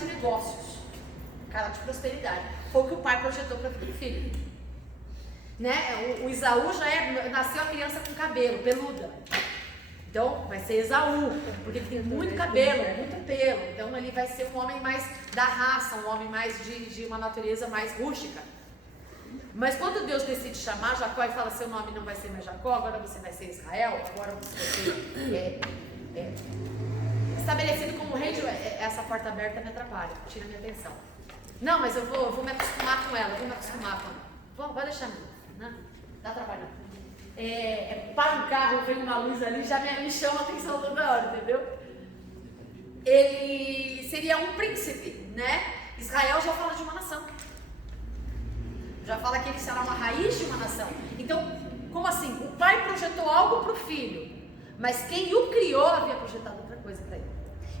de negócios, cara de prosperidade. Foi o que o pai projetou para o filho. Né? O Esaú nasceu a criança com cabelo, peluda. Então vai ser Esaú, porque ele tem muito cabelo, muito pelo. Então ele vai ser um homem mais da raça, um homem mais de uma natureza mais rústica. Mas quando Deus decide chamar Jacó e fala, seu nome não vai ser mais Jacó, agora você vai ser Israel, agora você vai ser estabelecido como rei de... Essa porta aberta me atrapalha, tira minha atenção. Não, mas eu vou me acostumar com ela, Pode deixar mesmo, né? Dá trabalho. Para o carro, vem uma luz ali, já me chama a atenção toda hora, entendeu? Ele seria um príncipe, né? Israel já fala de uma nação. Já fala que ele será uma raiz de uma nação. Então, como assim? O pai projetou algo para o filho, mas quem o criou havia projetado outra coisa para ele.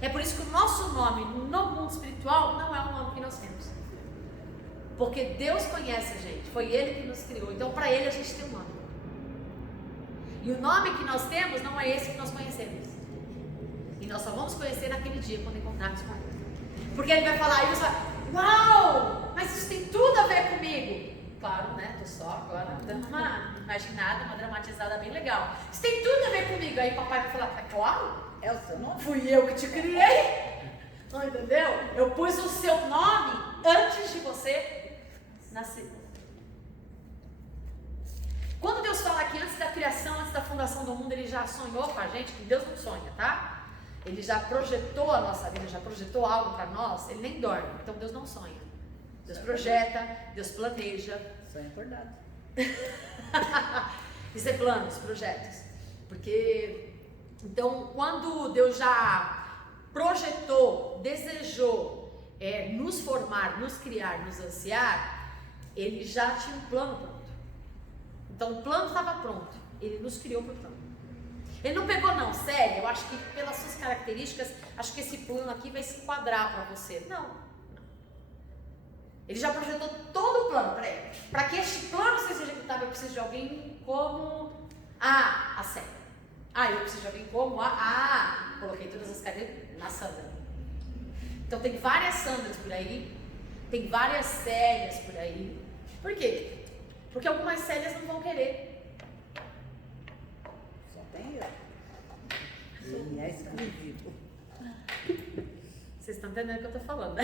É por isso que o nosso nome no mundo espiritual não é o nome que nós temos. Porque Deus conhece a gente, foi Ele que nos criou. Então, para Ele a gente tem um nome. E o nome que nós temos não é esse que nós conhecemos. E nós só vamos conhecer naquele dia, quando encontrarmos com Ele. Porque Ele vai falar, e você vai, uau, mas isso tem tudo a ver comigo. Claro, né? Tô só agora dando uma imaginada, uma dramatizada bem legal. Isso tem tudo a ver comigo. Aí papai vai falar, é claro, é o seu nome. Fui eu que te criei. Não entendeu? Eu pus o seu nome antes de você nascer. Quando Deus fala que antes da criação, antes da fundação do mundo, Ele já sonhou com a gente, que Deus não sonha, tá? Ele já projetou a nossa vida, já projetou algo para nós, Ele nem dorme, então Deus não sonha. Deus projeta, Deus planeja. Sonho acordado. Isso é planos, projetos. Porque, então, quando Deus já projetou, desejou nos formar, nos criar, nos ansiar, Ele já tinha um plano pronto. Então, o plano estava pronto. Ele nos criou para o plano. Ele não pegou, não, sério, eu acho que pelas suas características, acho que esse plano aqui vai se enquadrar para você. Não. Ele já projetou todo o plano para ele. Para que este plano seja executado, eu preciso de alguém como a Célia. Eu preciso de alguém como coloquei todas as cadeiras na Sandra. Então tem várias Sandras por aí, tem várias Célias por aí. Por quê? Porque algumas Célias não vão querer. Só tem eu. Ele é exclusivo. Vocês estão entendendo o que eu estou falando, né?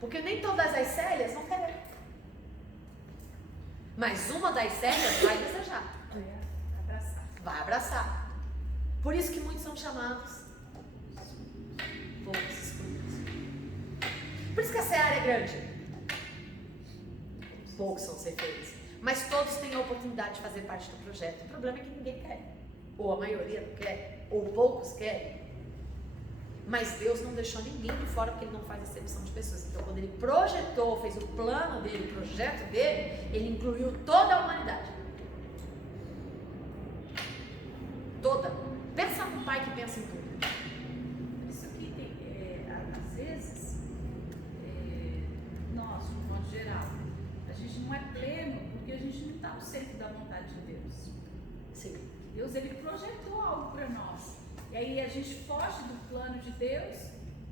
Porque nem todas as Célias vão querer. Mas uma das Célias vai desejar. Vai abraçar. Por isso que muitos são chamados. Poucos escolhidos. Por isso que a seara é grande. Poucos são ser felizes. Mas todos têm a oportunidade de fazer parte do projeto. O problema é que ninguém quer. Ou a maioria não quer. Ou poucos querem. Mas Deus não deixou ninguém de fora, porque Ele não faz acepção de pessoas. Então, quando Ele projetou, fez o plano dele, o projeto dele, Ele incluiu toda a humanidade. Toda. Pensa num pai que pensa em tudo. Isso aqui tem, às vezes, nós, de modo geral, a gente não é pleno porque a gente não está no centro da vontade de Deus. Sim. Deus, Ele projetou algo para nós. E aí a gente foge do plano de Deus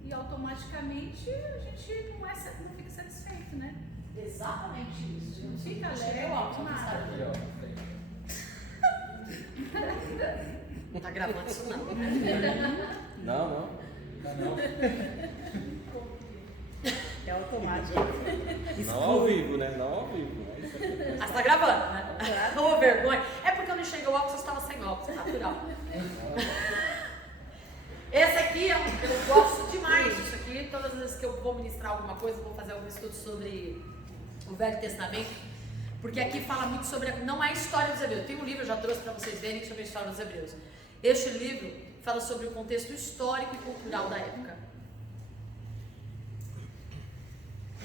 e automaticamente a gente não fica satisfeito, né? Exatamente isso. Não fica alegre, nada. Não tá gravando isso não. Não. É automático. Não ao vivo, né? Não ao vivo. Ah, você tá gravando, né? Ô, vergonha. É porque eu não enxerguei o óculos, eu estava sem óculos, natural. Esse aqui eu gosto demais disso aqui. Todas as vezes que eu vou ministrar alguma coisa, vou fazer algum estudo sobre o Velho Testamento, porque aqui fala muito sobre, não é a história dos hebreus. Tem um livro, eu já trouxe para vocês verem, sobre a história dos hebreus. Este livro fala sobre o contexto histórico e cultural da época.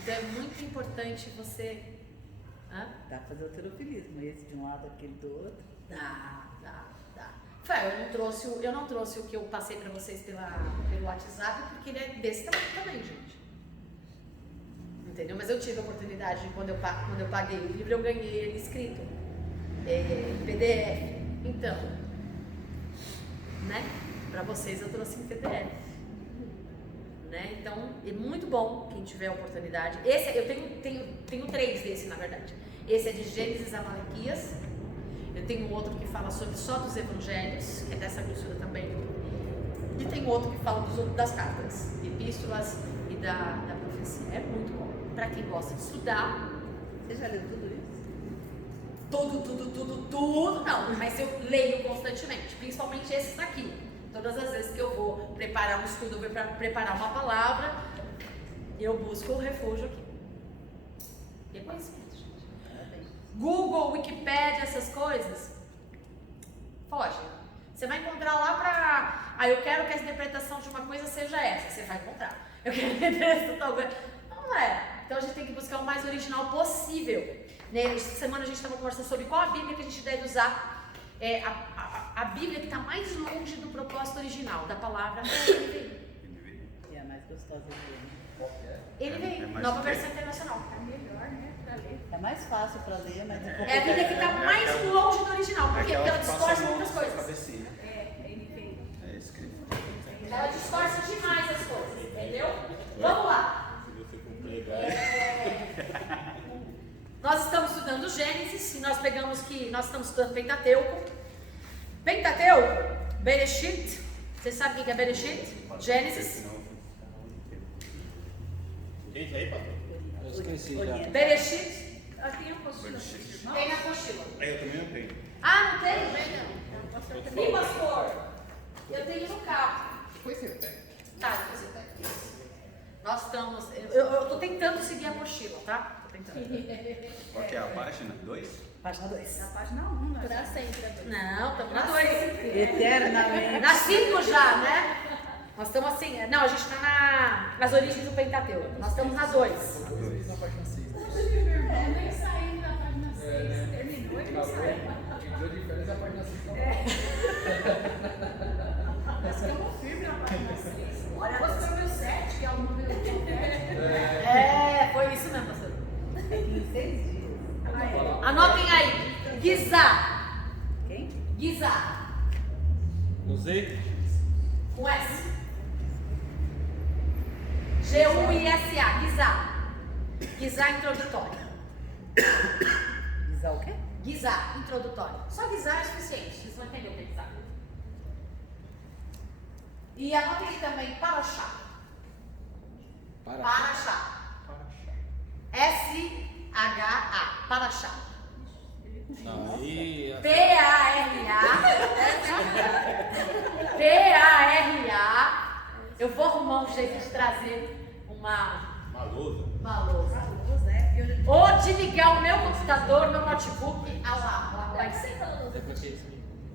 Então é muito importante você... Dá pra fazer o terofilismo, esse de um lado, aquele do outro. Dá. Eu não trouxe o que eu passei pra vocês pelo WhatsApp, porque ele é desse tamanho também, gente. Entendeu? Mas eu tive a oportunidade de, quando eu paguei o livro, eu ganhei ele escrito. PDF. Então, né? Pra vocês eu trouxe em PDF. Né? Então, é muito bom quem tiver a oportunidade. Esse, eu tenho 3 desse, na verdade. Esse é de Gênesis a Malaquias. Eu tenho outro que fala sobre só dos evangelhos, que é dessa grossura também. E tem outro que fala das cartas, epístolas e da profecia. É muito bom. Para quem gosta de estudar. Você já leu tudo isso? Tudo, não, mas eu leio constantemente, principalmente esses daqui. Todas as vezes que eu vou preparar um estudo, eu vou preparar uma palavra, eu busco o refúgio aqui. E é conhecimento, gente. Google, Wikipédia, essas coisas, foge. Você vai encontrar lá pra... eu quero que a interpretação de uma coisa seja essa. Você vai encontrar. Eu quero que a interpretação tal coisa... Não é. Então a gente tem que buscar o mais original possível. Essa semana a gente estava conversando sobre qual a Bíblia que a gente deve usar. A Bíblia que está mais longe do propósito original, da palavra, é NVI. E a mais gostosa de NVI, Nova Versão Internacional. É melhor, né, pra ler. É mais fácil para ler, mas É a Bíblia que está mais longe do original. Por quê? Porque ela distorce muitas coisas. NVI. É escrito. Ela distorce demais as coisas, entendeu? Vamos lá. Nós estamos estudando Gênesis e nós estamos estudando Pentateuco. Pentateuco, Bereshit. Vocês sabem o que é Bereshit? Gênesis. Gente, aí, pastor? Eu esqueci já. Bereshit. Aqui eu posso tirar. Tem na apostila. Eu também não tenho. Ah, não tem? Sim, pastor. Eu tenho no carro. Depois você pega. Tá, depois você pega. Nós estamos... Eu tô tentando seguir a apostila, tá? Tô tentando. Qual que é a página? 2? Página 2. Na página 1, né? Pra sempre. Não, estamos na 2. Eternamente. Na 5 já, né? Nós estamos assim... Não, a gente está nas origens do Pentateuco. Nós estamos na 2. Na página 6. Nem saindo da página 6. Terminou e não saiu. Estamos firmes na página 6. Olha, você foi o 7, que é o número do Foi isso mesmo, pastor. Em 6 dias. Anotem aí. Gizá. Quem? Gizá. Usei? Com S. G-U-I-S-A. Gizá. Gizá introdutório. Gizá o quê? Gizá introdutório. Só Gizá é suficiente. Vocês vão entender o que é Gizá. E anotem aí também Parashá. Parashá. S-H-A. Parashá. Não, aí. P-A-R-A. P-A-R-A. Eu vou arrumar um jeito de trazer uma Malusa. lousa. Né? Ou de ligar o meu computador, meu notebook. Lá em cima.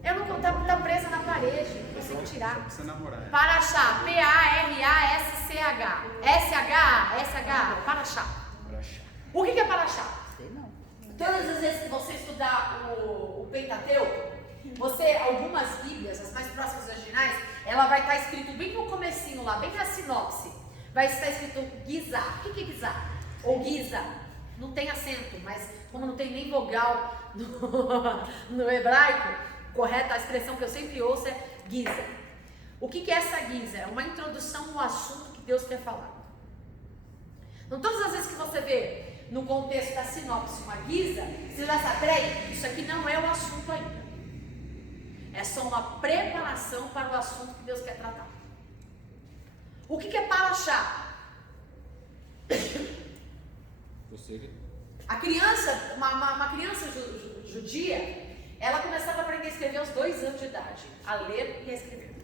Eu não vou tá presa na parede. Não consigo tirar. Precisa namorar. Paraxá. P-A-R-A-S-C-H. S-H-A. S-H-A. Paraxá. O que é Paraxá? Sei não. Todas as vezes que você estudar o Pentateuco, algumas bíblias, as mais próximas dos originais, ela vai estar escrito bem no comecinho lá, bem na sinopse. Vai estar escrito Gizá. O que é Gizá? Ou Giza. Não tem acento, mas como não tem nem vogal no hebraico, correta, a expressão que eu sempre ouço é Giza. O que é essa Giza? É uma introdução no assunto que Deus quer falar. Então, todas as vezes que você vê no contexto da sinopse uma Giza, você já sabe, peraí, isso aqui não é o assunto ainda. É só uma preparação para o assunto que Deus quer tratar. O que é Parashá? Você. A criança, uma criança judia, ela começava a aprender a escrever aos 2 anos de idade, a ler e a escrever.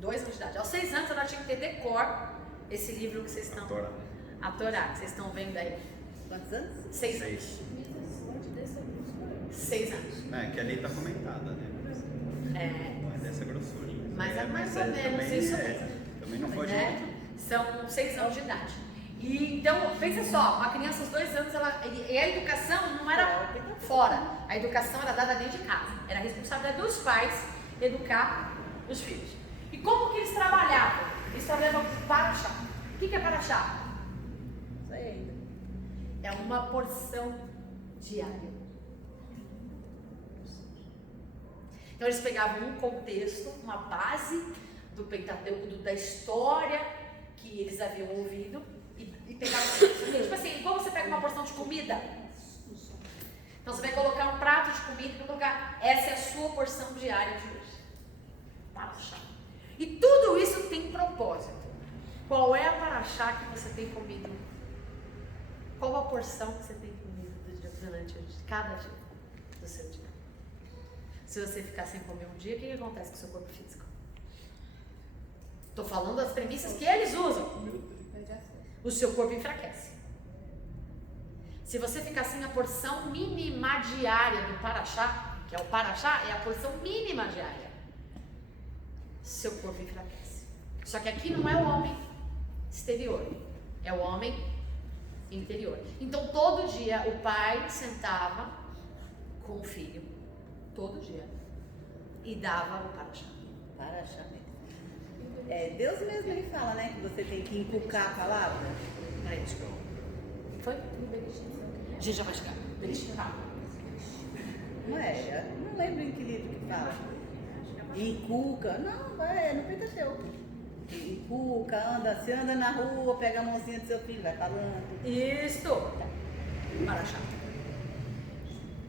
2 anos de idade. Aos 6 anos ela tinha que ter decor esse livro que vocês estão... A Torá, que vocês estão vendo aí. Quantos anos? 6 anos. 6 anos. É, que ali tá comentada, né? Não é dessa grossura. Mas é mais ou menos também isso também não foge né? muito. São 6 anos de idade. E então, pensa só, uma criança aos 2 anos, e a educação não era fora. A educação era dada dentro de casa. Era a responsabilidade dos pais educar os filhos. E como que eles trabalhavam? Eles trabalhavam Parashá. O que é Parashá? Isso aí ainda. É uma porção diária. Então eles pegavam um contexto, uma base do Pentateuco, da história que eles haviam ouvido e pegavam. Tipo assim, igual você pega uma porção de comida. Então você vai colocar um prato de comida e vai colocar, essa é a sua porção diária de hoje. Paraxá. E tudo isso tem propósito. Qual é a paraxá que você tem comido? Qual a porção que você tem comido durante cada dia do seu dia? Se você ficar sem comer um dia, o que acontece com o seu corpo físico? Estou falando das premissas que eles usam. O seu corpo enfraquece. Se você ficar sem a porção mínima diária do paraxá, que é o paraxá, é a porção mínima diária, seu corpo enfraquece. Só que aqui não é o homem exterior, é o homem interior. Então todo dia o pai sentava com o filho, todo dia, e dava o paraxá. Paraxá mesmo. Deus mesmo ele fala, né? Que você tem que inculcar a palavra. Peraí, deixa eu... Foi? A gente já vai chegar. Não é? Eu não lembro em que livro que fala. Inculca. Não, é no Pentateuco. Inculca, você anda na rua, pega a mãozinha do seu filho, vai falando. Isso! Paraxá.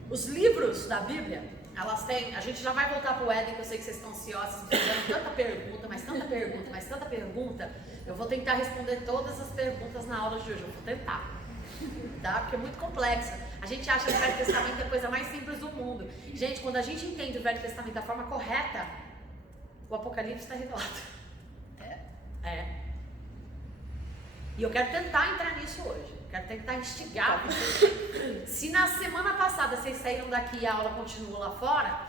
Os livros da Bíblia, elas têm... A gente já vai voltar pro Éden, que eu sei que vocês estão ansiosos, fazendo tanta pergunta, mas tanta pergunta, mas tanta pergunta. Eu vou tentar responder todas as perguntas na aula de hoje. Eu vou tentar. Tá? Porque é muito complexa. A gente acha que o Velho Testamento é a coisa mais simples do mundo. Gente, quando a gente entende o Velho Testamento da forma correta, o Apocalipse está revelado. E eu quero tentar entrar nisso hoje. Eu quero tentar instigar vocês. Se na semana passada vocês saíram daqui e a aula continua lá fora,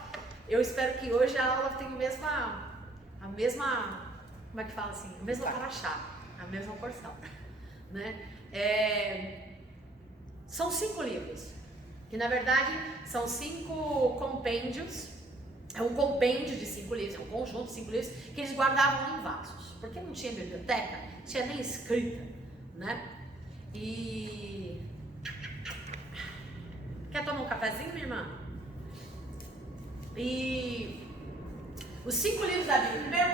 eu espero que hoje a aula tenha a mesma, como é que fala assim? O mesmo paraxá, a mesma porção, né? São 5 livros, que na verdade são 5 compêndios. É um compêndio de 5 livros, é um conjunto de 5 livros que eles guardavam em vasos, porque não tinha biblioteca, não tinha nem escrita, né? E... Quer tomar um cafezinho, minha irmã? E... Os 5 livros da Bíblia, o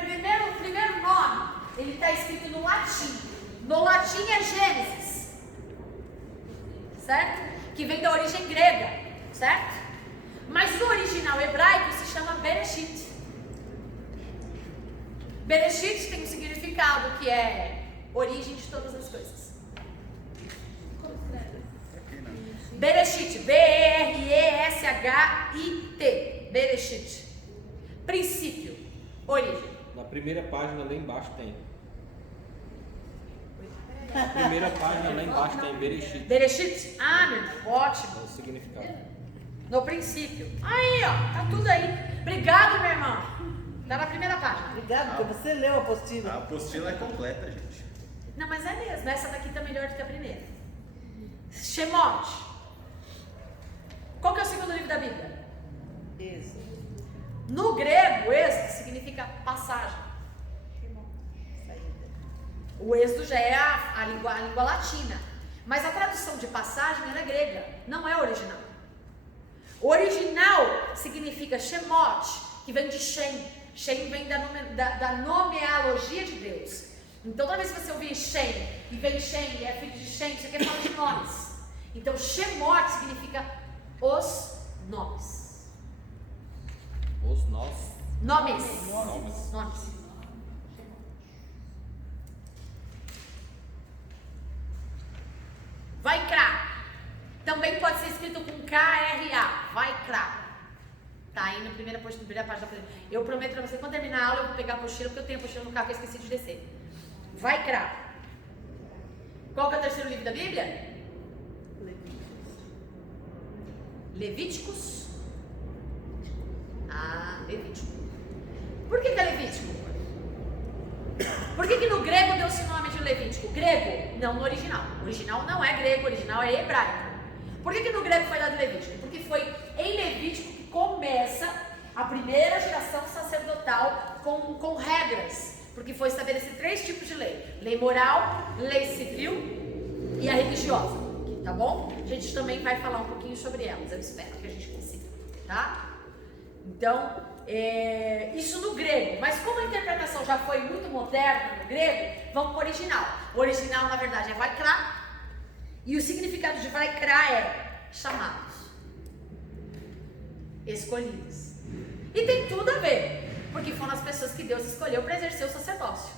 primeiro nome, ele está escrito no latim. No latim é Gênesis, certo? Que vem da origem grega, certo? Mas no original hebraico se chama Bereshit. Bereshit tem um significado que é origem de todas as coisas. Bereshit, B-E-R-E-S-H-I-T. Bereshit. Princípio, origem. Na primeira página lá embaixo tem. Na primeira página lá embaixo tem Bereshit. Bereshit? Ah, meu irmão, ótimo. É o significado. No princípio. Aí, ó, tá tudo aí. Obrigado, meu irmão. Tá na primeira página. Obrigado, porque você leu a apostila. A apostila é completa, gente. Não, mas é mesmo. Essa daqui tá melhor do que a primeira. Shemot. Qual que é o segundo livro da Bíblia? Êxodo. No grego, êxodo significa passagem. O êxodo já é a língua latina. Mas a tradução de passagem ela é grega, não é original. O original significa Shemot, que vem de Shem. Shem vem da nomealogia de Deus. Então toda vez que você ouvir Shem, e vem Shem, e é filho de Shem, você quer falar de nomes. Então Shemot significa os nomes. Os nós. Nomes. Nomes. Nomes. Vaikra. Também pode ser escrito com K-R-A. Vaikra. Tá aí na primeira página da apostila. Eu prometo pra você, quando terminar a aula, eu vou pegar a apostila, porque eu tenho a apostila no carro que eu esqueci de descer. Vaikra. Qual que é o terceiro livro da Bíblia? Levíticos. Ah, Levítico. Por que é Levítico? Por que no grego deu esse nome de Levítico? Grego? Não, no original. O original não é grego, o original é hebraico. Por que no grego foi dado Levítico? Porque foi em Levítico que começa a primeira geração sacerdotal com regras. Porque foi estabelecido 3 tipos de lei. Lei moral, lei civil e a religiosa. Tá bom? A gente também vai falar um pouquinho sobre elas. Eu espero que a gente consiga. Tá? Então, isso no grego. Mas como a interpretação já foi muito moderna no grego, Vamos para o original. O original, na verdade, é Vaikra. E o significado de Vaikra é chamados, escolhidos. E tem tudo a ver, porque foram as pessoas que Deus escolheu para exercer o sacerdócio.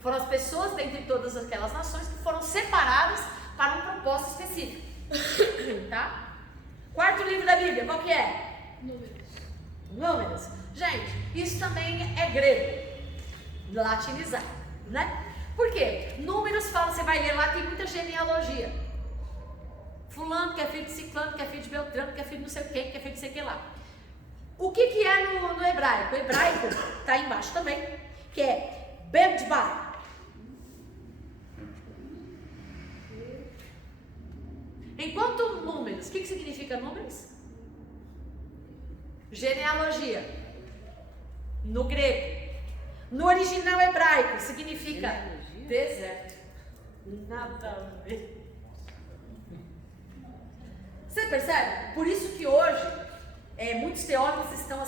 Foram as pessoas dentre todas aquelas nações que foram separadas para um propósito específico. Tá? Quarto livro da Bíblia, qual que é? Números. Gente, isso também é grego, latinizado, né? Por quê? Números fala, você vai ler lá, tem muita genealogia. Fulano que é filho de Ciclano, que é filho de Beltrano, que é filho de não sei o que, que é filho de sei o que lá. O que é no hebraico? O hebraico está embaixo também, que é Bemdbar. Enquanto números, o que significa números? Genealogia. No grego. No original hebraico significa deserto. Nada a ver. Você percebe? Por isso que hoje muitos teólogos estão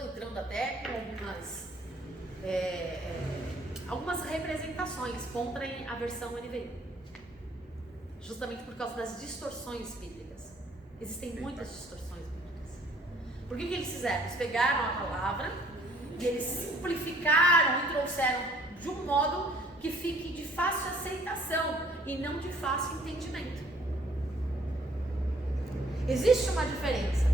entrando até com algumas representações contra a versão NVI. Justamente por causa das distorções bíblicas. Existem muitas distorções bíblicas. Por que eles fizeram? Eles pegaram a palavra e eles simplificaram e trouxeram de um modo que fique de fácil aceitação e não de fácil entendimento. Existe uma diferença.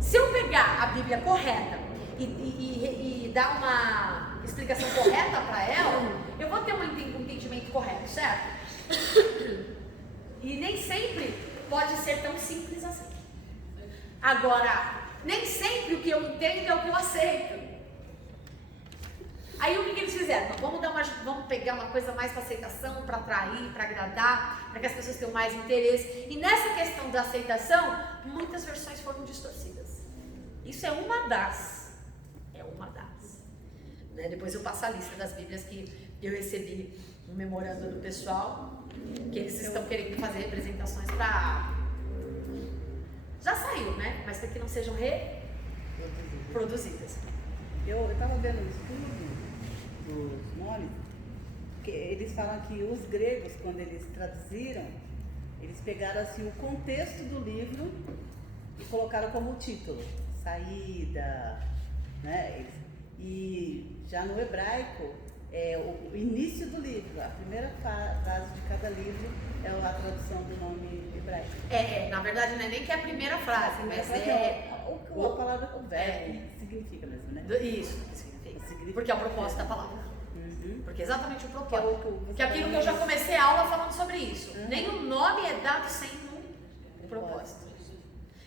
Se eu pegar a Bíblia correta e dar uma explicação correta para ela, eu vou ter um entendimento correto, certo? E nem sempre pode ser tão simples assim. Agora, nem sempre o que eu entendo é o que eu aceito. Aí o que eles fizeram? Então, vamos pegar uma coisa mais para aceitação, para atrair, para agradar, para que as pessoas tenham mais interesse. E nessa questão da aceitação, muitas versões foram distorcidas. Isso é uma das. Né? Depois eu passo a lista das Bíblias que eu recebi um memorando do pessoal, que eles estão querendo fazer representações para... Já saiu, né? Mas para que não sejam reproduzidas. Eu estava vendo o estudo dos nomes, que eles falam que os gregos, quando eles traduziram, eles pegaram assim o contexto do livro e colocaram como título, saída, né? E já no hebraico é o início do livro, a primeira frase de cada livro é a tradução do nome hebraico. Na verdade não é nem que é a primeira frase, mas a palavra, o verbo significa mesmo, né? Isso significa. Porque é o propósito da palavra. Uhum. Porque é exatamente o propósito. Que é aquilo que eu já comecei a aula falando sobre isso. Uhum. Nenhum nome é dado sem um propósito.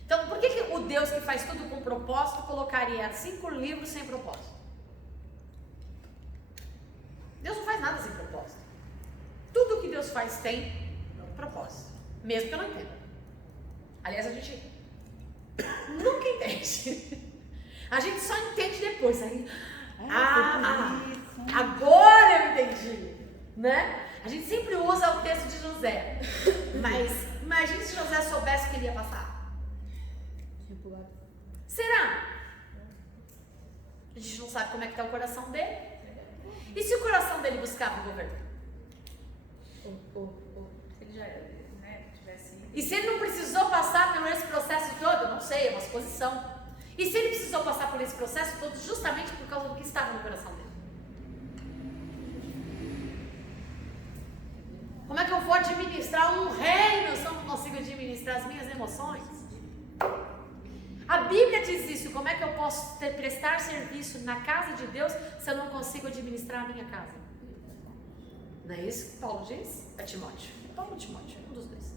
Então, por que o Deus que faz tudo com propósito colocaria 5 livros sem propósito? Deus não faz nada sem propósito. Tudo que Deus faz tem propósito. Mesmo que eu não entenda. Aliás, a gente nunca entende. A gente só entende depois. Aí, agora eu entendi. Né? A gente sempre usa o texto de José. Mas imagine se José soubesse o que ele ia passar. Será? A gente não sabe como é que está o coração dele. E se o coração dele buscava o governo? Se ele já tivesse... E se ele não precisou passar por esse processo todo? Não sei, é uma suposição. E se ele precisou passar por esse processo todo justamente por causa do que estava no coração dele? Como é que eu vou administrar um reino se eu não consigo administrar as minhas emoções? A Bíblia diz isso. Como é que eu posso prestar serviço na casa de Deus se eu não consigo administrar a minha casa? Não é isso que Paulo diz? É Timóteo. Paulo ou Timóteo? Um dos dois. Se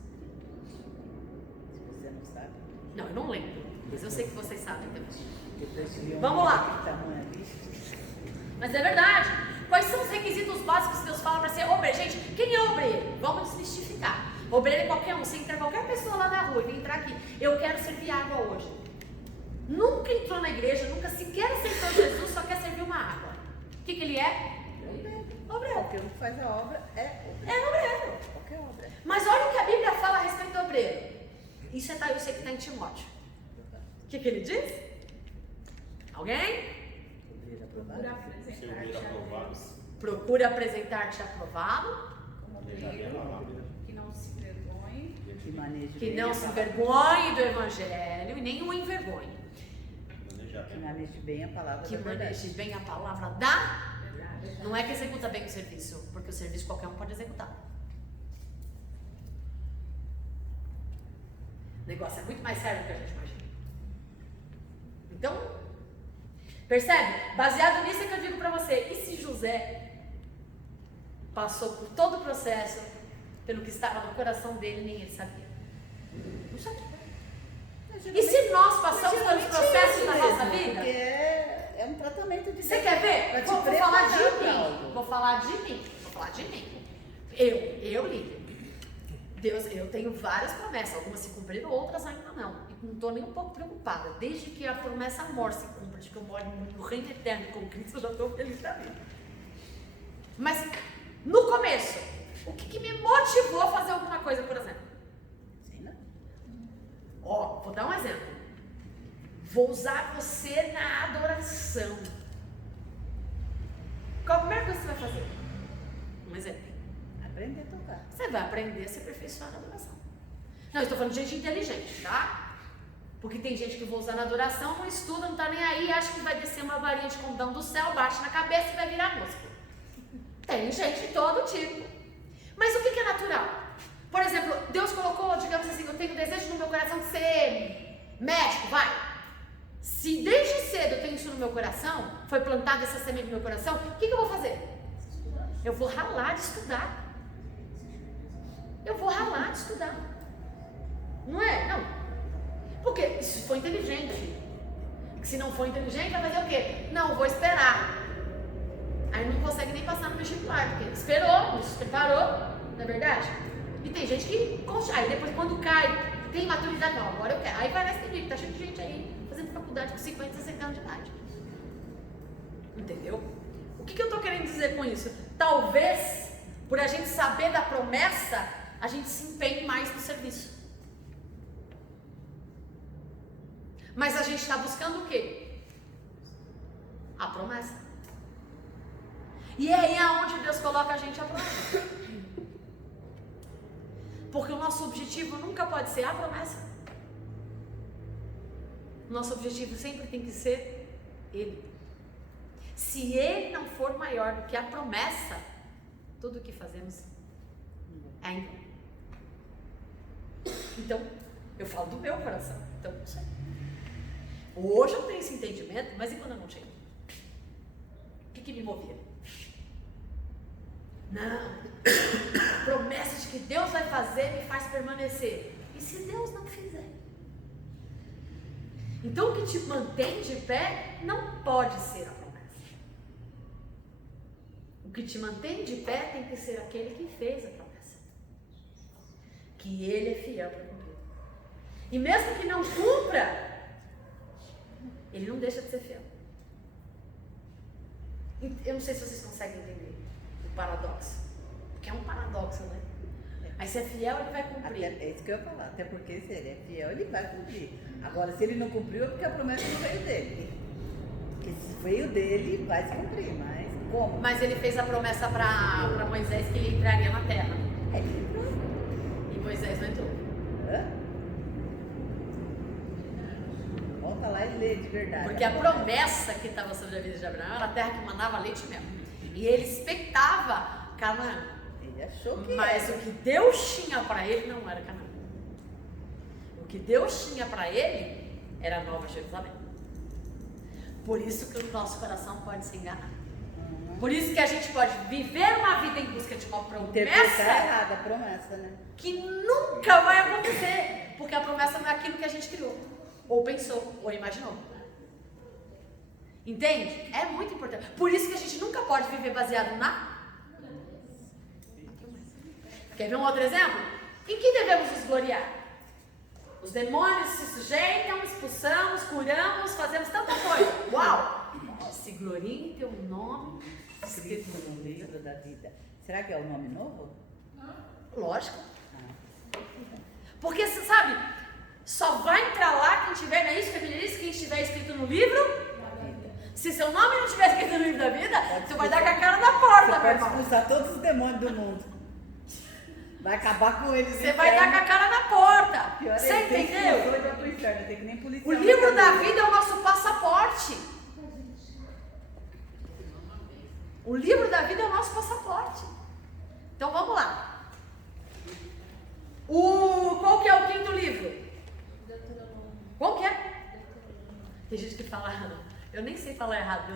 você não sabe. Não, eu não lembro. Mas eu sei que vocês sabem também. Vamos Vamos lá. Mas é verdade. Quais são os requisitos básicos que Deus fala para ser obreiro? Gente, quem é obreiro? Vamos desmistificar. Obreiro é qualquer um. Você entra qualquer pessoa lá na rua e vem entrar aqui. Eu quero servir água hoje. Nunca entrou na igreja, nunca sequer aceitou Jesus, só quer servir uma água. O que ele é? Obreiro. Qualquer um que faz a obra é obreiro. É obreiro. Qualquer obra. Mas olha o que a Bíblia fala a respeito do obreiro. Isso eu sei que está em Timóteo. O que ele diz? Alguém? Obreiro aprovado. Procurar apresentar Procure apresentar-te aprovado, Que não se envergonhe. que não se envergonhe do Evangelho e nem o envergonhe. Que maneje bem a palavra Que da verdade. maneje bem a palavra da... Não é que executa bem o serviço, porque o serviço qualquer um pode executar. O negócio é muito mais sério do que a gente imagina. Então, percebe? Baseado nisso é que eu digo pra você, e se José passou por todo o processo, pelo que estava no coração dele, nem ele sabia? Não sabia. E se nós passamos pelos processos da nossa vida? Porque é um tratamento de Você quer ver? Pra te Vou falar preparar de pra mim. algo. Vou falar de mim. Eu, Lívia. Deus, eu tenho várias promessas. Algumas se cumpriram, outras ainda não. E não estou nem um pouco preocupada. Desde que a promessa amor se cumpra, de que eu moro no reino eterno com Cristo, eu já estou feliz da vida. Mas, no começo, o que me motivou a fazer alguma coisa, por exemplo? Sim, né? Ó, vou dar um exemplo. Vou usar você na adoração. Como é que você vai fazer? Um exemplo. Aprender a tocar. Você vai aprender a se aperfeiçoar na adoração. Não, eu estou falando de gente inteligente, tá? Porque tem gente que vou usar na adoração, não estuda, não tá nem aí, acha que vai descer uma varinha de condão do céu, bate na cabeça e vai virar músico. Tem gente de todo tipo. Mas o que é natural? Por exemplo, Deus colocou, digamos assim, eu tenho desejo no meu coração de ser médico, vai. Se desde cedo eu tenho isso no meu coração, foi plantada essa semente no meu coração, o que eu vou fazer? Eu vou ralar de estudar. Eu vou ralar de estudar. Não é? Não. Porque se for inteligente. Se não for inteligente, vai fazer o quê? Não, vou esperar. Aí não consegue nem passar no vestibular, porque esperou, não se preparou, não é verdade? E tem gente que... Aí depois quando cai, tem maturidade, não, agora eu quero. Aí vai nesse nível, tá cheio de gente aí fazendo faculdade com 50, 60 anos de idade. Entendeu? O que eu tô querendo dizer com isso? Talvez, por a gente saber da promessa, a gente se empenhe mais no serviço. Mas a gente está buscando o quê? A promessa. E é aí aonde Deus coloca a gente a promessa. Porque o nosso objetivo nunca pode ser a promessa. O nosso objetivo sempre tem que ser Ele. Se Ele não for maior do que a promessa, tudo o que fazemos é em vão. Então, eu falo do meu coração. Então, não sei. Hoje eu tenho esse entendimento, mas e quando eu não tinha? O que me movia? Não, a promessa de que Deus vai fazer me faz permanecer. E se Deus não fizer? Então o que te mantém de pé não pode ser a promessa. O que te mantém de pé tem que ser aquele que fez a promessa. Que Ele é fiel para cumprir. E mesmo que não cumpra, Ele não deixa de ser fiel. Eu não sei se vocês conseguem entender o paradoxo. Porque é um paradoxo, né? Mas se é fiel, Ele vai cumprir. É isso que eu ia falar. Até porque se Ele é fiel, Ele vai cumprir. Agora, se Ele não cumpriu, é porque a promessa não veio dele. Porque se veio dele, vai se cumprir. Mas como? Mas Ele fez a promessa para Moisés que Ele entraria na terra. Ele entrou. E Moisés não entrou. Hã? Volta lá e lê de verdade. Porque a promessa que estava sobre a vida de Abraão era a terra que mandava leite e mel. E ele expectava Canaã. Ele achou que Mas era. o que Deus tinha para ele não era Canaã. O que Deus tinha para ele era a Nova Jerusalém. Por isso que o nosso coração pode se enganar. Por isso que a gente pode viver uma vida em busca de uma Interpretar promessa errada a promessa, né? que nunca vai acontecer. Porque a promessa não é aquilo que a gente criou, ou pensou, ou imaginou. Entende? É muito importante. Por isso que a gente nunca pode viver baseado na... Quer ver um outro exemplo? Em que devemos nos gloriar? Os demônios se sujeitam, expulsamos, curamos, fazemos tanta coisa. Uau! Se glorie em teu nome escrito Escrito no livro da vida. Será que é o nome novo? Lógico. Ah. Porque, você sabe, só vai entrar lá quem tiver, não é isso que a Bíblia diz? Quem estiver escrito no livro Se seu nome não estiver escrito no livro da vida, você vai dar com a cara na porta, Você meu pode irmão. expulsar todos os demônios do mundo. Vai acabar com eles. Você vai dar com a cara na porta. Pior é Você isso, tem entendeu? expulsão e vai pro inferno, tem que nem policial. O livro da vida é o nosso passaporte. O livro da vida é o nosso passaporte. Então vamos lá. Qual que é o quinto livro? Qual que é? Tem gente que fala, eu nem sei falar errado,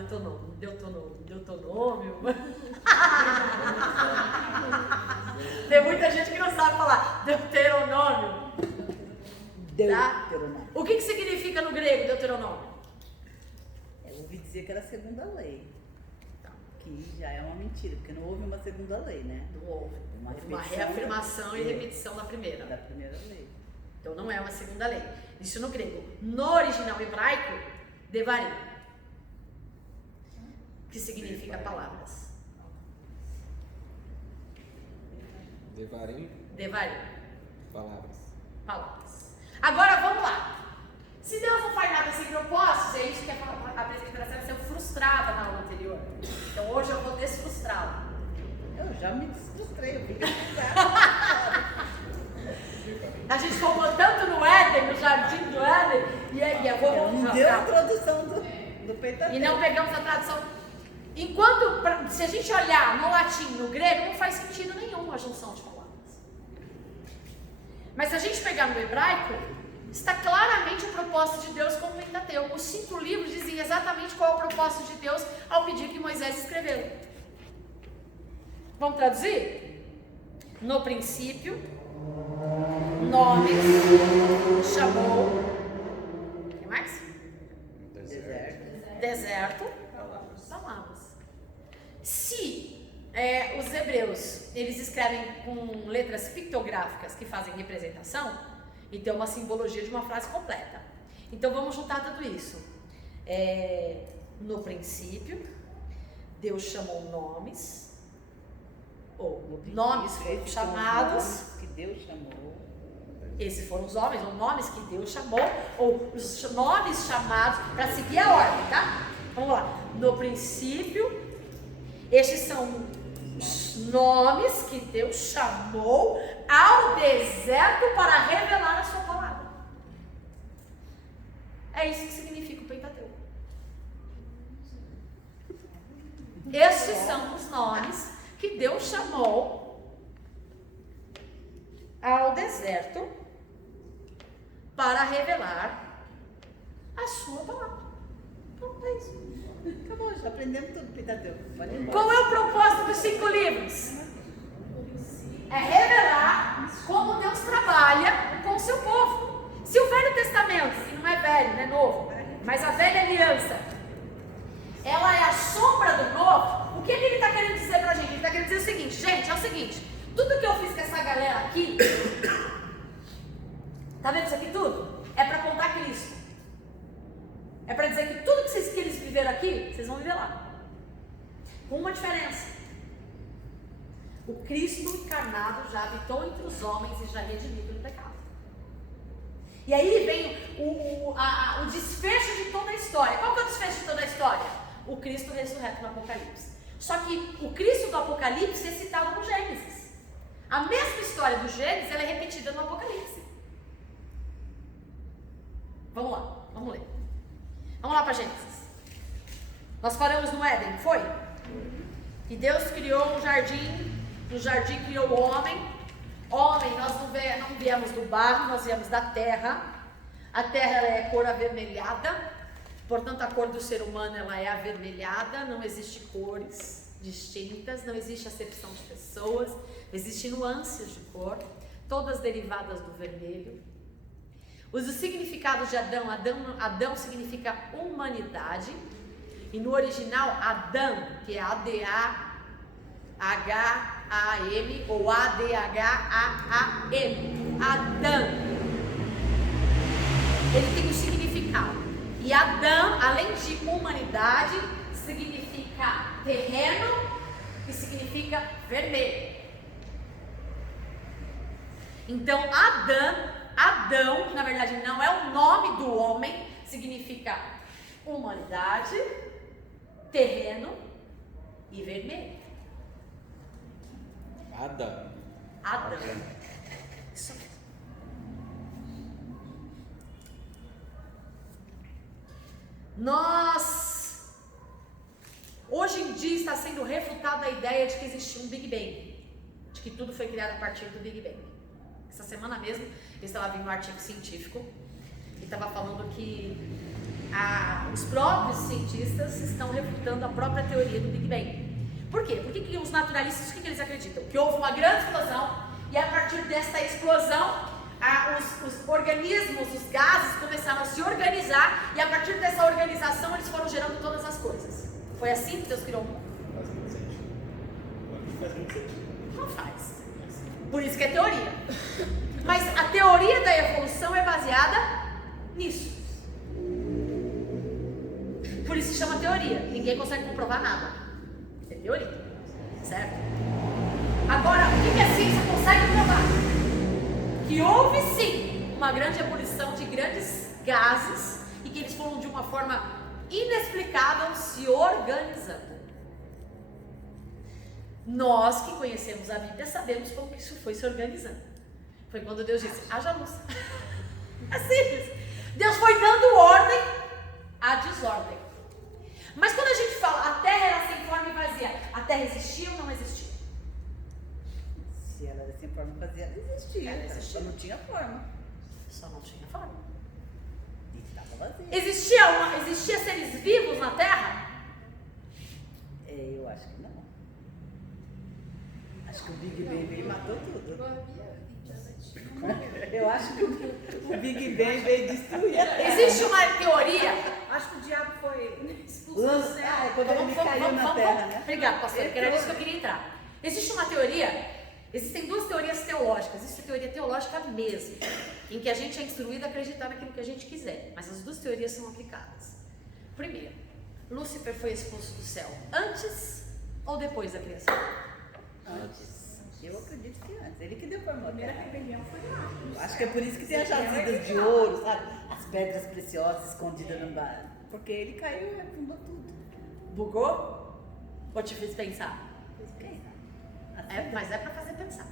Deuteronômio. Tem muita gente que não sabe falar Deuteronômio. Deuteronômio. O que significa no grego Deuteronômio? Eu ouvi dizer que era a segunda lei. Que já é uma mentira, porque não houve uma segunda lei, né? Não houve. Uma Uma repetição reafirmação e repetição da primeira. Da primeira lei. Então não é uma segunda lei. Isso no grego. No original hebraico, devarim. Que significa palavras. Devarim, Devarim. palavras. Agora vamos lá. Se Deus não faz nada sem propósitos, é isso que a presbiteriana saiu frustrada na aula anterior. Então hoje eu vou desfrustrá-la. Eu já me desfrustrei, eu fiquei A gente focou tanto no Éden, no jardim do Éden, e eu vou não deu a introdução do Pentateuco. E não pegamos a tradução. Se a gente olhar no latim, no grego, não faz sentido nenhum a junção de palavras. Mas se a gente pegar no hebraico, está claramente o propósito de Deus com o Pentateuco. Os 5 livros dizem exatamente qual é o propósito de Deus ao pedir que Moisés escreveu. Vamos traduzir? No princípio, nomes, chamou. O que mais? Deserto. Palavras. Se os hebreus, eles escrevem com letras pictográficas que fazem representação, e tem uma simbologia de uma frase completa. Então vamos juntar tudo isso. No princípio, Deus chamou nomes, ou nomes foram chamados. Nomes que Deus chamou. Esses foram os homens, ou nomes que Deus chamou, ou os nomes chamados, para seguir a ordem, tá? Vamos lá. No princípio, estes são os nomes que Deus chamou ao deserto para revelar a sua palavra. É isso que significa o Pentateuco. Estes são os nomes que Deus chamou ao deserto para revelar a sua palavra. Pronto, é isso. Acabou, já aprendemos tudo do Pentateuco. Pode ir embora. Qual é o propósito dos 5 livros? É revelar como Deus trabalha com o seu povo. Se o Velho Testamento, que não é velho, não é novo, mas a velha aliança, ela é a sombra do novo, o que ele está querendo dizer pra gente? Ele está querendo dizer o seguinte, gente, é o seguinte, tudo que eu fiz com essa galera aqui, tá vendo isso aqui tudo? É para contar Cristo. É para dizer que tudo que eles viveram aqui, vocês vão viver lá. Com uma diferença. O Cristo encarnado já habitou entre os homens e já redimiu pelo pecado. E aí vem o desfecho de toda a história. Qual que é o desfecho de toda a história? O Cristo ressurreto no Apocalipse. Só que o Cristo do Apocalipse é citado no Gênesis. A mesma história do Gênesis, ela é repetida no Apocalipse. Vamos lá, vamos ler. Vamos lá para Gênesis. Nós paramos no Éden, foi? E Deus criou um jardim, no jardim criou o homem. Homem, nós não viemos do barro, nós viemos da terra. A terra ela é cor avermelhada, portanto a cor do ser humano ela é avermelhada, não existe cores distintas, não existe acepção de pessoas, existem nuances de cor, todas derivadas do vermelho. Os significados de Adão significa humanidade, e no original Adão, que é A-D-A-H-A-M ou A-D-H-A-A-M, Adão, ele tem um significado, e Adão, além de humanidade, significa terreno e significa vermelho. Então Adão, que na verdade não é o nome do homem, significa humanidade terreno e vermelho. Adão. Isso mesmo. Hoje em dia está sendo refutada a ideia de que existia um Big Bang, de que tudo foi criado a partir do Big Bang. Essa semana mesmo, eu estava vendo um artigo científico e estava falando que os próprios cientistas estão refutando a própria teoria do Big Bang. Por quê? Porque os naturalistas, o que eles acreditam? Que houve uma grande explosão e a partir desta explosão, os organismos, os gases começaram a se organizar e a partir dessa organização eles foram gerando todas as coisas. Foi assim que Deus criou o mundo? Faz muito sentido. Faz muito sentido. Não faz. Por isso que é teoria. Mas a teoria da evolução é baseada nisso. Por isso se chama teoria. Ninguém consegue comprovar nada. É teoria. Certo? Agora, o que a ciência consegue provar? Que houve sim uma grande ebulição de grandes gases e que eles foram de uma forma inexplicável se organizando. Nós que conhecemos a Bíblia sabemos como que isso foi se organizando. Foi quando Deus disse, haja luz. É simples. Deus foi dando ordem à desordem. Mas quando a gente fala a terra era sem forma e vazia, a terra existia ou não existia? Se ela era sem forma vazia, ela existia. Ela existia. Só não tinha forma. Só não tinha forma. E estava vazia. Existia seres vivos na terra? Eu acho que não. Acho que o Big Bang veio e matou tudo. Eu acho que o Big Bang veio destruir a Terra. Existe uma teoria. Acho que o diabo foi expulso do céu. Quando ele caiu na Terra, né? Obrigada, pastor, que era isso que eu queria entrar. Existe uma teoria, existem duas teorias teológicas. Existe a teoria teológica mesmo, em que a gente é instruído a acreditar naquilo que a gente quiser, mas as duas teorias são aplicadas. Primeiro, Lúcifer foi expulso do céu antes ou depois da criação? Antes. Eu acredito que antes. Ele que deu forma à Primeira Terra. rebelião foi lá. Acho que é por isso que tem as jazidas de ouro, sabe? As pedras preciosas escondidas no bar. Porque ele caiu e afundou tudo. Bugou? Ou te fez pensar? Quem? Mas é pra fazer pensar.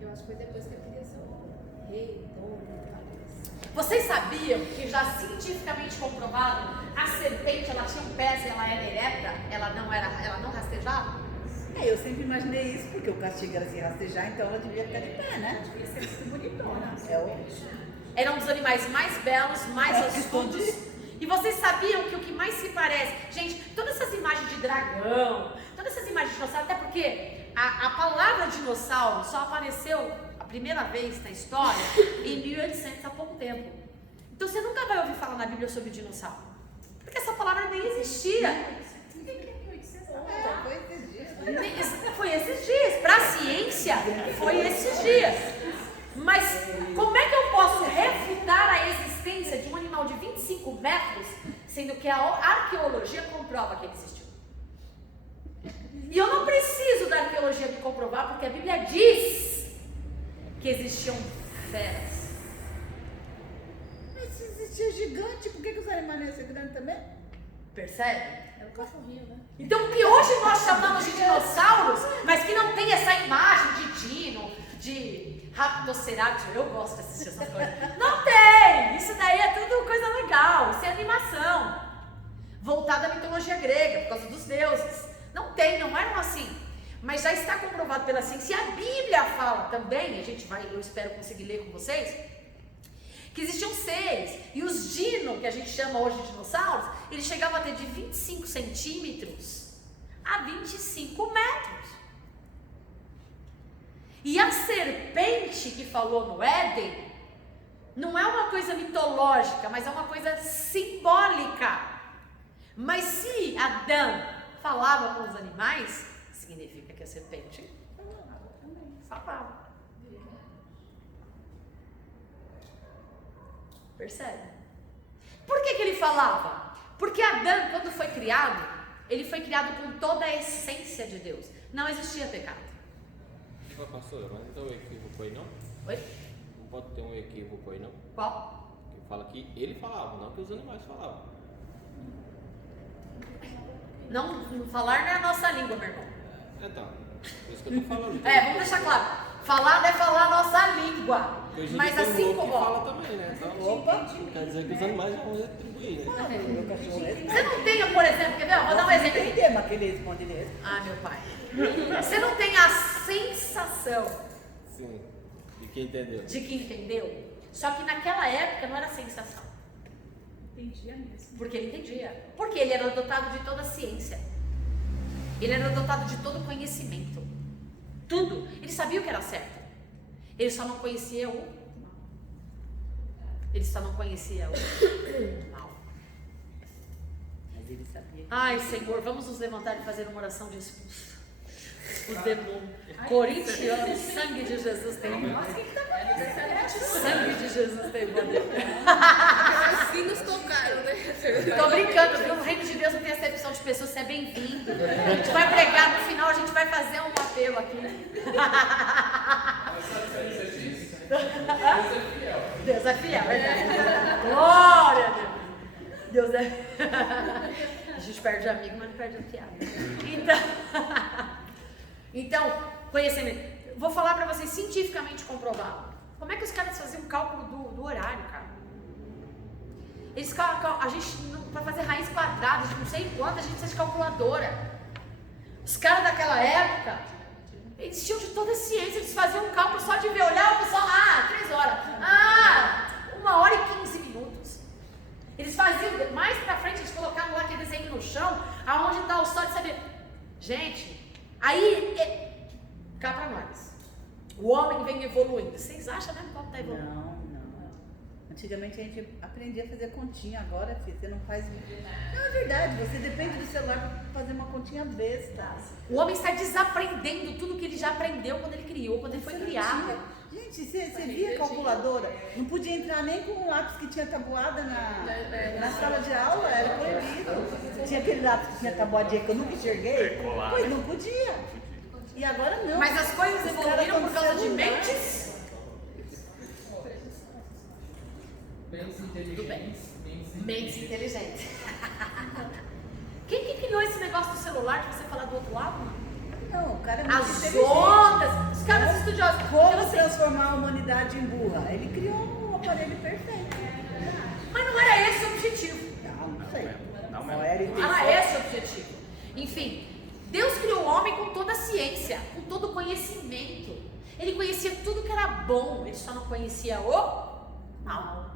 Eu acho que foi depois que eu queria ser o rei, dono, cabeça. Vocês sabiam que já cientificamente comprovado, a serpente ela tinha um pés e ela era ereta, ela não rastejava? Eu sempre imaginei isso, porque o castigo era se rastejar, então ela devia ficar de pé, né? Devia ser muito bonitona. Era um dos animais mais belos, mais astutos. E vocês sabiam que o que mais se parece... Gente, todas essas imagens de dragão, todas essas imagens de dinossauro, até porque a palavra dinossauro só apareceu a primeira vez na história em 1800, há pouco tempo. Então você nunca vai ouvir falar na Bíblia sobre dinossauro. Porque essa palavra nem existia. Foi esses dias. Para a ciência, foi esses dias. Mas como é que eu posso refutar a existência de um animal de 25 metros, sendo que a arqueologia comprova que ele existiu? E eu não preciso da arqueologia me comprovar, porque a Bíblia diz que existiam feras. Mas se existia gigante, por que os animais não iam ser grandes também? Percebe? É o cachorrinho, né? Então, o que hoje nós chamamos de dinossauros, mas que não tem essa imagem de dino, de raptocerato, eu gosto de assistir essas coisas. Não tem! Isso daí é tudo coisa legal, isso é animação. Voltada à mitologia grega, por causa dos deuses. Não tem, não eram assim. Mas já está comprovado pela ciência, e a Bíblia fala também, eu espero conseguir ler com vocês, que existiam seres, e os dino, que a gente chama hoje de dinossauros, eles chegavam a ter de 25 centímetros a 25 metros. E a serpente que falou no Éden, não é uma coisa mitológica, mas é uma coisa simbólica. Mas se Adão falava com os animais, significa que a serpente falava. Percebe? Por que ele falava? Porque Adão, quando foi criado, ele foi criado com toda a essência de Deus. Não existia pecado. Pastor, mas não tem um equívoco aí não? Oi? Não pode ter um equívoco aí não? Qual? Que fala que ele falava, não que os animais falavam. Não, falar não é a nossa língua, meu irmão. Então, por isso que eu tô falando. Vamos deixar claro. Falar não é falar a nossa língua. Hoje em Mas dia tem assim louco como. que fala também, né? Então, Opa! quer dizer que os animais vão retribuir, né? Meu cachorro é Você não tem, por exemplo, quer ver? Vou dar um exemplo aqui. entender, mas que ele responde nele. Ah, meu pai. Você não tem a sensação Sim. E quem entendeu? de que entendeu? Só que naquela época não era sensação. Entendia mesmo. Porque ele entendia. Porque ele era dotado de toda a ciência. Ele era dotado de todo conhecimento. Tudo. Ele sabia o que era certo. Ele só não conhecia o mal. Ele só não conhecia o mal. Mas ele sabia. Ai, Senhor, vamos nos levantar e fazer uma oração de expulso. O demônio. Corintiano, sangue de Jesus tem poder. Sangue de Jesus tem poder. Assim nos tocaram, né? Tô brincando, viu? O reino de Deus não tem acepção de pessoas, você é bem-vindo. A gente vai pregar no final, a gente vai fazer um apelo aqui. Deus é fiel, é verdade. Glória a Deus. Deus é. A gente perde amigo, mas não perde a piada. Então, conhecimento. Vou falar pra vocês cientificamente comprovado. Como é que os caras faziam o cálculo do horário, cara? Eles a gente, para fazer raiz quadrada de não sei quanto, a gente precisa de calculadora. Os caras daquela época, eles tinham de toda a ciência, eles faziam um cálculo só de ver, olhar o pessoal, 3 horas, 1 hora e 15 minutos. Eles faziam, mais pra frente, eles colocavam lá aquele desenho no chão, aonde está o sol de saber. Gente, aí, cá pra nós, o homem vem evoluindo. Vocês acham mesmo que o homem está evoluindo? Não. Antigamente a gente aprendia a fazer continha, agora, filho, você não faz. Não, é verdade, você depende do celular para fazer uma continha besta. O homem está desaprendendo tudo que ele já aprendeu quando ele criou, quando ele foi criado. Gente, você via a calculadora? Não podia entrar nem com um lápis que tinha tabuada na sala de aula, era proibido. Tinha aquele lápis que tinha tabuadinha que eu nunca enxerguei, pois não podia. E agora não. Mas as coisas evoluíram por causa de mentes? Tudo bem. Mentes inteligentes. Quem que criou esse negócio do celular que você fala do outro lado? Não, o cara é muito As inteligente. ondas, os caras estudiosos. Como transformar a humanidade em burra? Ele criou um aparelho perfeito. Mas não era esse o objetivo. Não sei. Não era Não era esse o objetivo. Enfim, Deus criou o homem com toda a ciência, com todo o conhecimento. Ele conhecia tudo que era bom, ele só não conhecia o mal.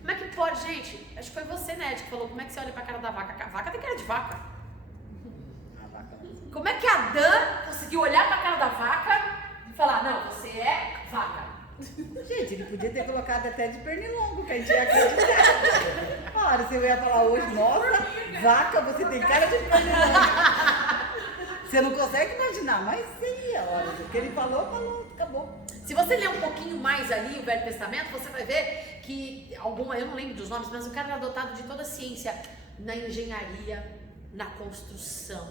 Como é que pode, gente? Acho que foi você, Ned, que falou como é que você olha pra cara da vaca. A vaca tem cara de vaca. Como é que Adão conseguiu olhar pra cara da vaca e falar, não, você é vaca? Gente, ele podia ter colocado até de pernilongo, que a gente ia acreditar. A hora você ia falar hoje, nossa, vaca, você tem cara de pernilongo. Você não consegue imaginar, mas seria, olha, o que ele falou, acabou. Se você ler um pouquinho mais ali o Velho Testamento, você vai ver que eu não lembro dos nomes, mas o cara era dotado de toda a ciência na engenharia, na construção,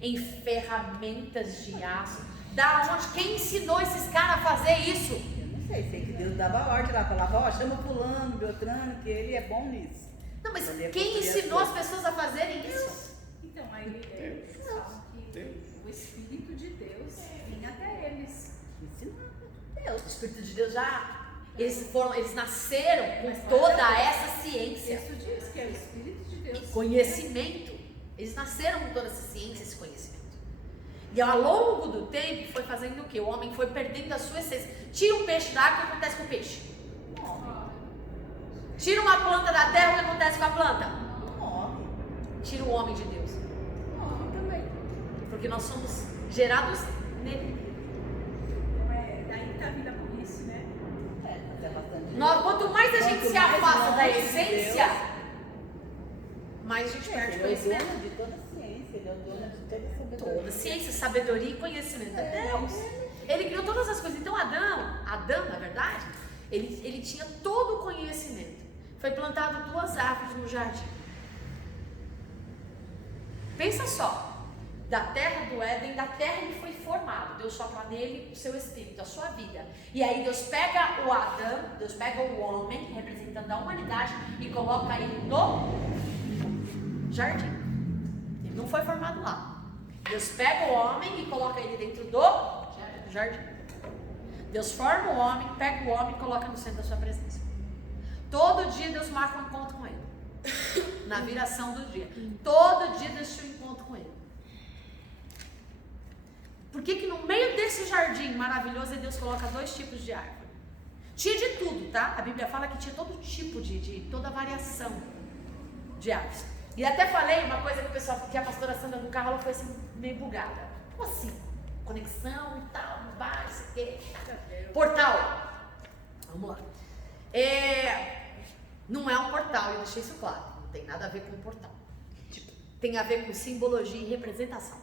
em ferramentas de aço. Da onde? Quem ensinou esses caras a fazer isso? Eu não sei que Deus dava ordem lá, falava, chama fulano, Beltrano, que ele é bom nisso. Não, mas Ele quem construía ensinou as coisas. pessoas a fazerem isso? Então, aí eles falam que o Espírito de Deus vinha até eles. Ensinava O Deus. Espírito de Deus eles nasceram com toda essa O ciência. texto diz que é o Espírito de Deus. Conhecimento. Eles nasceram com toda essa ciência, esse conhecimento. E ao longo do tempo foi fazendo o quê? O homem foi perdendo a sua essência. Tira um peixe da água, o que acontece com o peixe? Tira uma planta da terra, o que acontece com a planta? Morre. Tira o homem de Deus. Morre também. Porque nós somos gerados nele. Daí que tá vindo a burrice, né? Mas é bastante. Quanto mais a gente Quanto se mais afasta da longe de essência, mais a gente perde Ele é o conhecimento. dono de toda a ciência, ele é o dono de toda a sabedoria. Toda ciência, sabedoria e conhecimento é Deus. Ele criou todas as coisas. Então Adão, na verdade, ele tinha todo o conhecimento. Foi plantado 2 árvores no jardim. Pensa só. da terra do Éden, da terra ele foi formado. Deus sopra nele o seu espírito, a sua vida. E aí Deus pega o Adão, Deus pega o homem, representando a humanidade, e coloca ele no jardim. Ele não foi formado lá. Deus pega o homem e coloca ele dentro do jardim. Deus forma o homem, pega o homem e coloca no centro da sua presença. Todo dia Deus marca um encontro com ele. Na viração do dia. Todo dia Deus tinha um encontro com ele. Por que no meio desse jardim maravilhoso Deus coloca 2 tipos de árvore? Tinha de tudo, tá? A Bíblia fala que tinha todo tipo toda variação de árvores. E até falei uma coisa que o pessoal, que a pastora Sandra no carro, ela foi assim, meio bugada. Como assim? Conexão e tal, não vai, não sei o quê. Portal. Vamos lá. Não é um portal, eu deixei isso claro. Não tem nada a ver com portal. Tem a ver com simbologia e representação.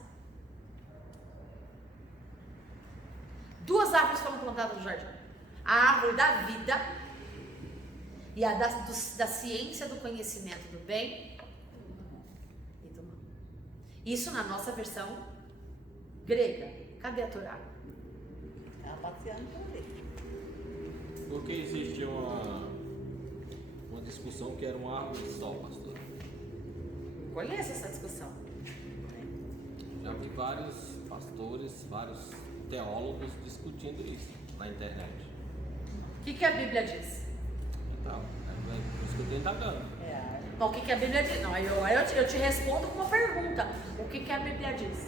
2 árvores foram plantadas no jardim. A árvore da vida e a da ciência do conhecimento do bem e do mal. Isso na nossa versão grega. Cadê a Torá? Ela passeando por ali. Porque existe uma discussão que era uma árvore de sol, pastor. Conheço essa discussão. Já vi vários pastores, vários teólogos discutindo isso na internet. O que a Bíblia diz? Então, é por isso que eu estou indagando. Bom, o que a Bíblia diz? Não, eu te respondo com uma pergunta. O que a Bíblia diz?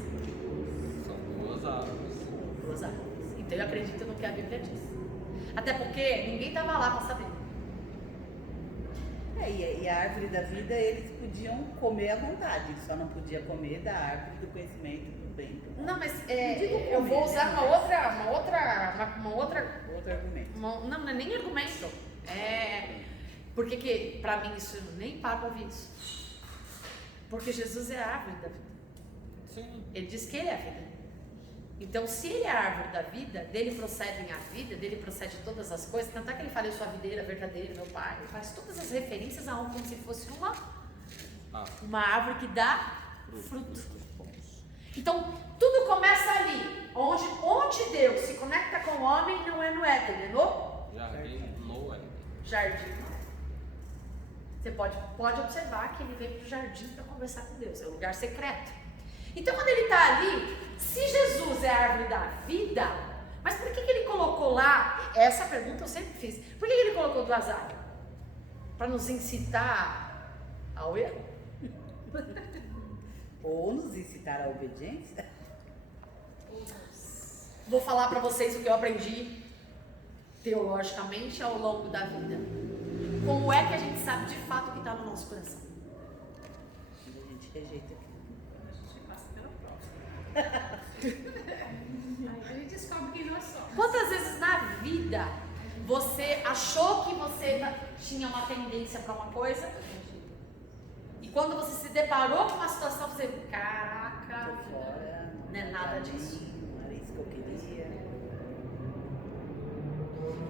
São 2 árvores. 2 árvores. Então eu acredito no que a Bíblia diz. Até porque ninguém estava lá para saber. E a árvore da vida eles podiam comer à vontade, só não podia comer da árvore do conhecimento do bem. Não, mas digo eu comer, vou usar né? Outro argumento. não é nem argumento. Porque que pra mim isso eu nem paro pra ouvir isso. Porque Jesus é a árvore da vida. Sim. Ele diz que ele é a vida. Então, se ele é a árvore da vida, dele procedem a vida, dele procede todas as coisas. Tanto é que ele fala, eu sou a videira verdadeira, meu pai. Ele faz todas as referências a como se fosse uma árvore que dá fruto. Então, tudo começa ali. Onde Deus se conecta com o homem não é no Éden, é no Jardim no Éden. jardim. Você pode observar que ele veio para o jardim para conversar com Deus. É um lugar secreto. Então, quando ele está ali, se Jesus é a árvore da vida, mas por que ele colocou lá? Essa pergunta eu sempre fiz. Por que ele colocou 2 árvores? Para nos incitar ao erro? Ou nos incitar à obediência. Vou falar para vocês o que eu aprendi teologicamente ao longo da vida. Como é que a gente sabe de fato o que está no nosso coração? A gente rejeita aquilo. A gente passa pela prova. Aí a gente descobre quem nós somos. Quantas vezes na vida você achou que você tinha uma tendência para uma coisa e quando você se deparou com uma situação você, caraca, Tô fora, não é nada disso. Não era isso que eu queria.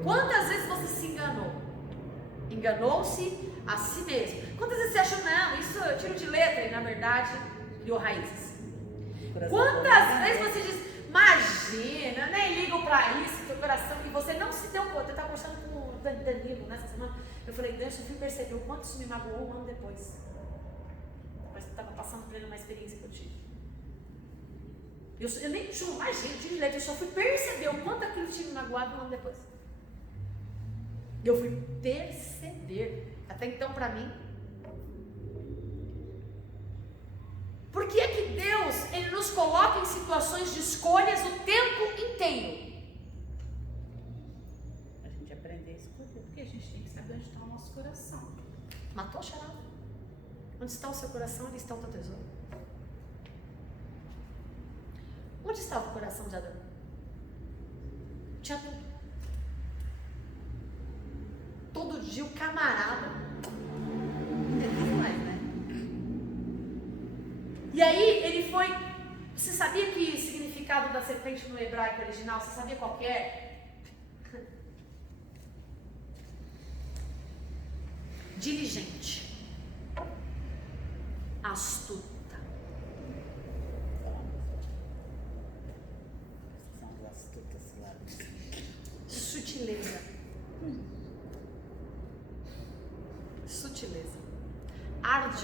Quantas vezes você se enganou? Enganou-se a si mesmo. Quantas vezes você achou, não, isso eu tiro de letra e na verdade criou raízes? Quantas vezes você diz, imagina, eu nem ligo pra isso, teu coração, e você não se deu conta. Eu estava conversando com o Danilo nessa semana, eu falei, Deus, eu fui perceber o quanto isso me magoou 1 ano depois. Mas eu estava passando por ele uma experiência que eu tive. Eu nem tinha, imagina, tiro de letra, eu só fui perceber o quanto aquilo tinha me magoado 1 ano depois. Eu fui perceber, até então pra mim. Por que é que Deus, Ele nos coloca em situações de escolhas o tempo inteiro? A gente aprender a escolher. Porque a gente tem que saber onde está o nosso coração. Matou a charada. Onde está o seu coração, ali está o teu tesouro. Onde estava o coração de Adão? Tinha tudo. Todo dia o camarada. Não existe mais, né? E aí ele foi. Você sabia que o significado da serpente no hebraico original, você sabia qual que é? Diligente. Astuta.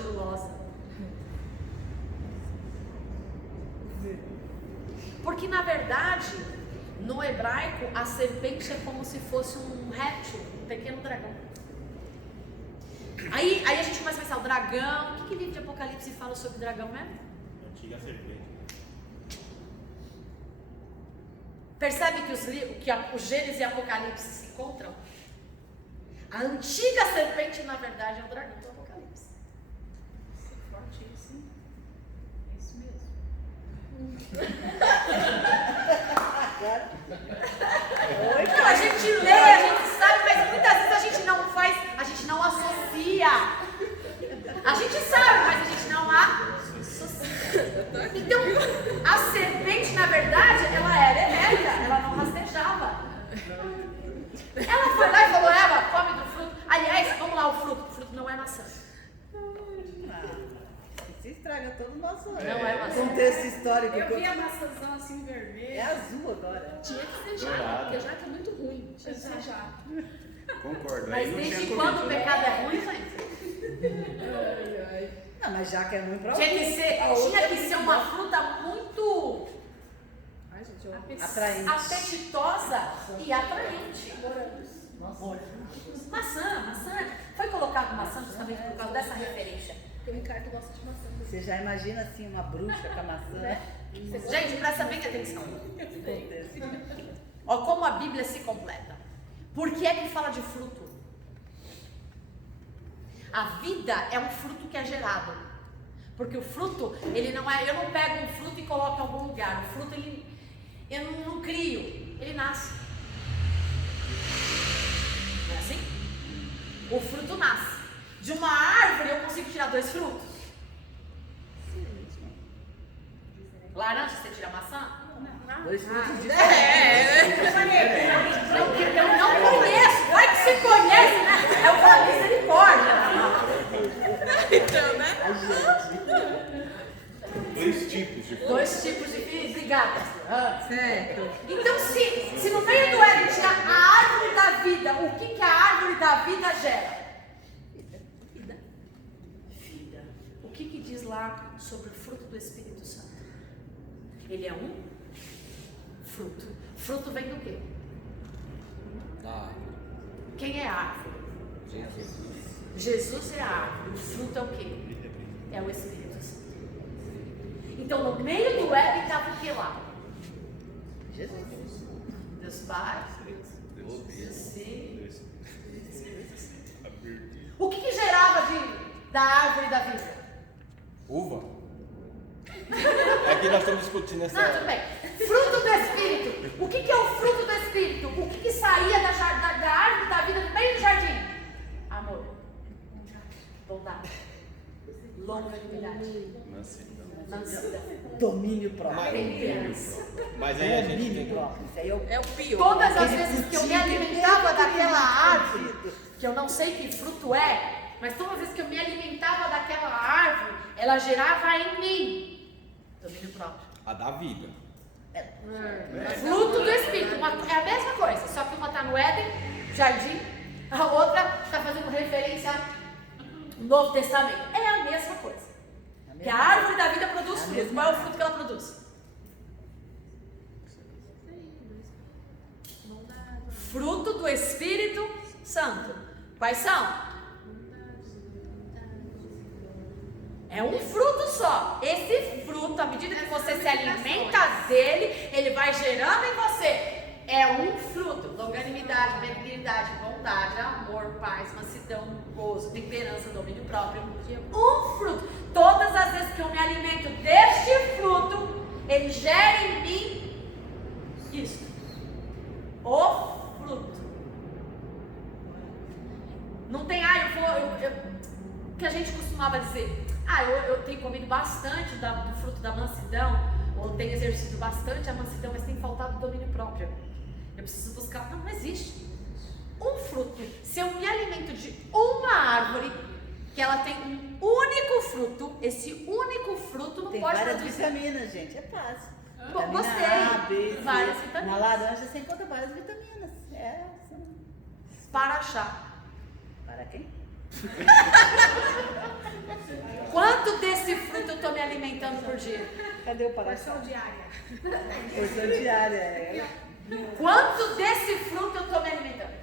ardilosa. Porque na verdade, no hebraico, a serpente é como se fosse um réptil, um pequeno dragão. Aí a gente começa a pensar, o dragão, o que o livro de Apocalipse fala sobre o dragão mesmo? Antiga serpente. Percebe que o Gênesis e Apocalipse se encontram? A antiga serpente, na verdade, é o dragão do Apocalipse. Fortíssimo. É isso mesmo. Então, a gente lê, a gente sabe, mas muitas vezes a gente não faz, a gente não associa. A gente sabe, mas a gente não associa. Então, a serpente, na verdade, ela era elétrica, ela não rastejava. Ela foi lá e falou, Eva, come do fruto. Aliás, vamos lá, o fruto não é maçã. Isso estraga todo o nosso Não é maçã. contexto histórico. Eu vi a maçãzão assim vermelha. É azul agora. Tinha que ser jaca, Dourado. porque jaca é muito ruim. Tinha que ser jaca. Concordo. Mas aí não desde tinha quando o comido, né? pecado é ruim, gente? Não, mas jaca é ruim pra Tinha alguns. que ser uma fruta muito Ai, gente, eu Atraente. apetitosa e atraente. Maçã. Foi colocado maçã justamente por causa dessa referência. o Ricardo gosta de maçã. Você já imagina assim uma bruxa com a maçã? Gente, presta bem atenção. Ó, como a Bíblia se completa. Por que é que fala de fruto? A vida é um fruto que é gerado. Porque o fruto, ele não é, eu não pego um fruto e coloco em algum lugar. O fruto, eu não crio, ele nasce. Não é assim? O fruto nasce. De uma árvore eu consigo tirar 2 frutos. Laranja, você tira maçã? 2 frutos de Eu não conheço. Vai que você conhece, né? Eu falo misericórdia. Então, né? 2 tipos de fruta. 2 tipos de obrigada. Certo. Então, se no meio do Éden tinha a árvore da vida, o que a árvore da vida gera? Vida. O que diz lá sobre o fruto do Espírito Santo? Ele é um fruto. Fruto vem do quê? Ah, Quem é a árvore? Jesus. Jesus é a árvore. O fruto é o quê? É o Espírito Santo. Então, no meio do Éden estava o que lá? Jesus. Deus Pai, Deus. Deus Filho. O que gerava da árvore da vida? Uva. Aqui nós estamos discutindo essa. Não, tudo bem. Fruto do Espírito. O que é o fruto do Espírito? O que saía da árvore da vida no meio do jardim? Amor, bondade, longanimidade, mansidão, Domínio próprio. temperança. Mas aí a gente tem Domínio que. próprio. Isso aí é o É o pior. Todas as vezes que eu me alimentava daquela árvore, que eu não sei que fruto é, mas todas as vezes que eu me alimentava daquela árvore, ela gerava em mim domínio próprio. A da vida. Fruto do Espírito. É a mesma coisa, só que uma está no Éden, jardim, a outra está fazendo referência ao Novo Testamento. É a mesma coisa. Que a árvore da vida produz fruto. Qual é o fruto que ela produz? Fruto do Espírito Santo. Quais são? É um fruto só. Esse fruto, à medida que você se alimenta dele, ele vai gerando em você. É um fruto. Longanimidade, benignidade, bondade, amor, paz, mansidão, gozo, temperança, domínio próprio. Um fruto. Todas as vezes que eu me alimento deste fruto, ele gera em mim isso. O fruto. Não tem, que a gente costumava dizer, eu tenho comido bastante do fruto da mansidão, ou tenho exercido bastante a mansidão, mas tem faltado o domínio próprio. Eu preciso buscar. Não existe. Um fruto. Se eu me alimento de uma árvore, que ela tem um único fruto, esse único fruto não Tem pode várias produzir. vitaminas, gente. É fácil. Bom, Vitamina gostei. A, B, C. Várias vitaminas. Na laranja você encontra várias vitaminas. Para Para achar. quem? Quanto desse fruto eu estou me alimentando por dia? Cadê o Porção paraxá? diária. Porção diária. Quanto desse fruto eu estou me alimentando?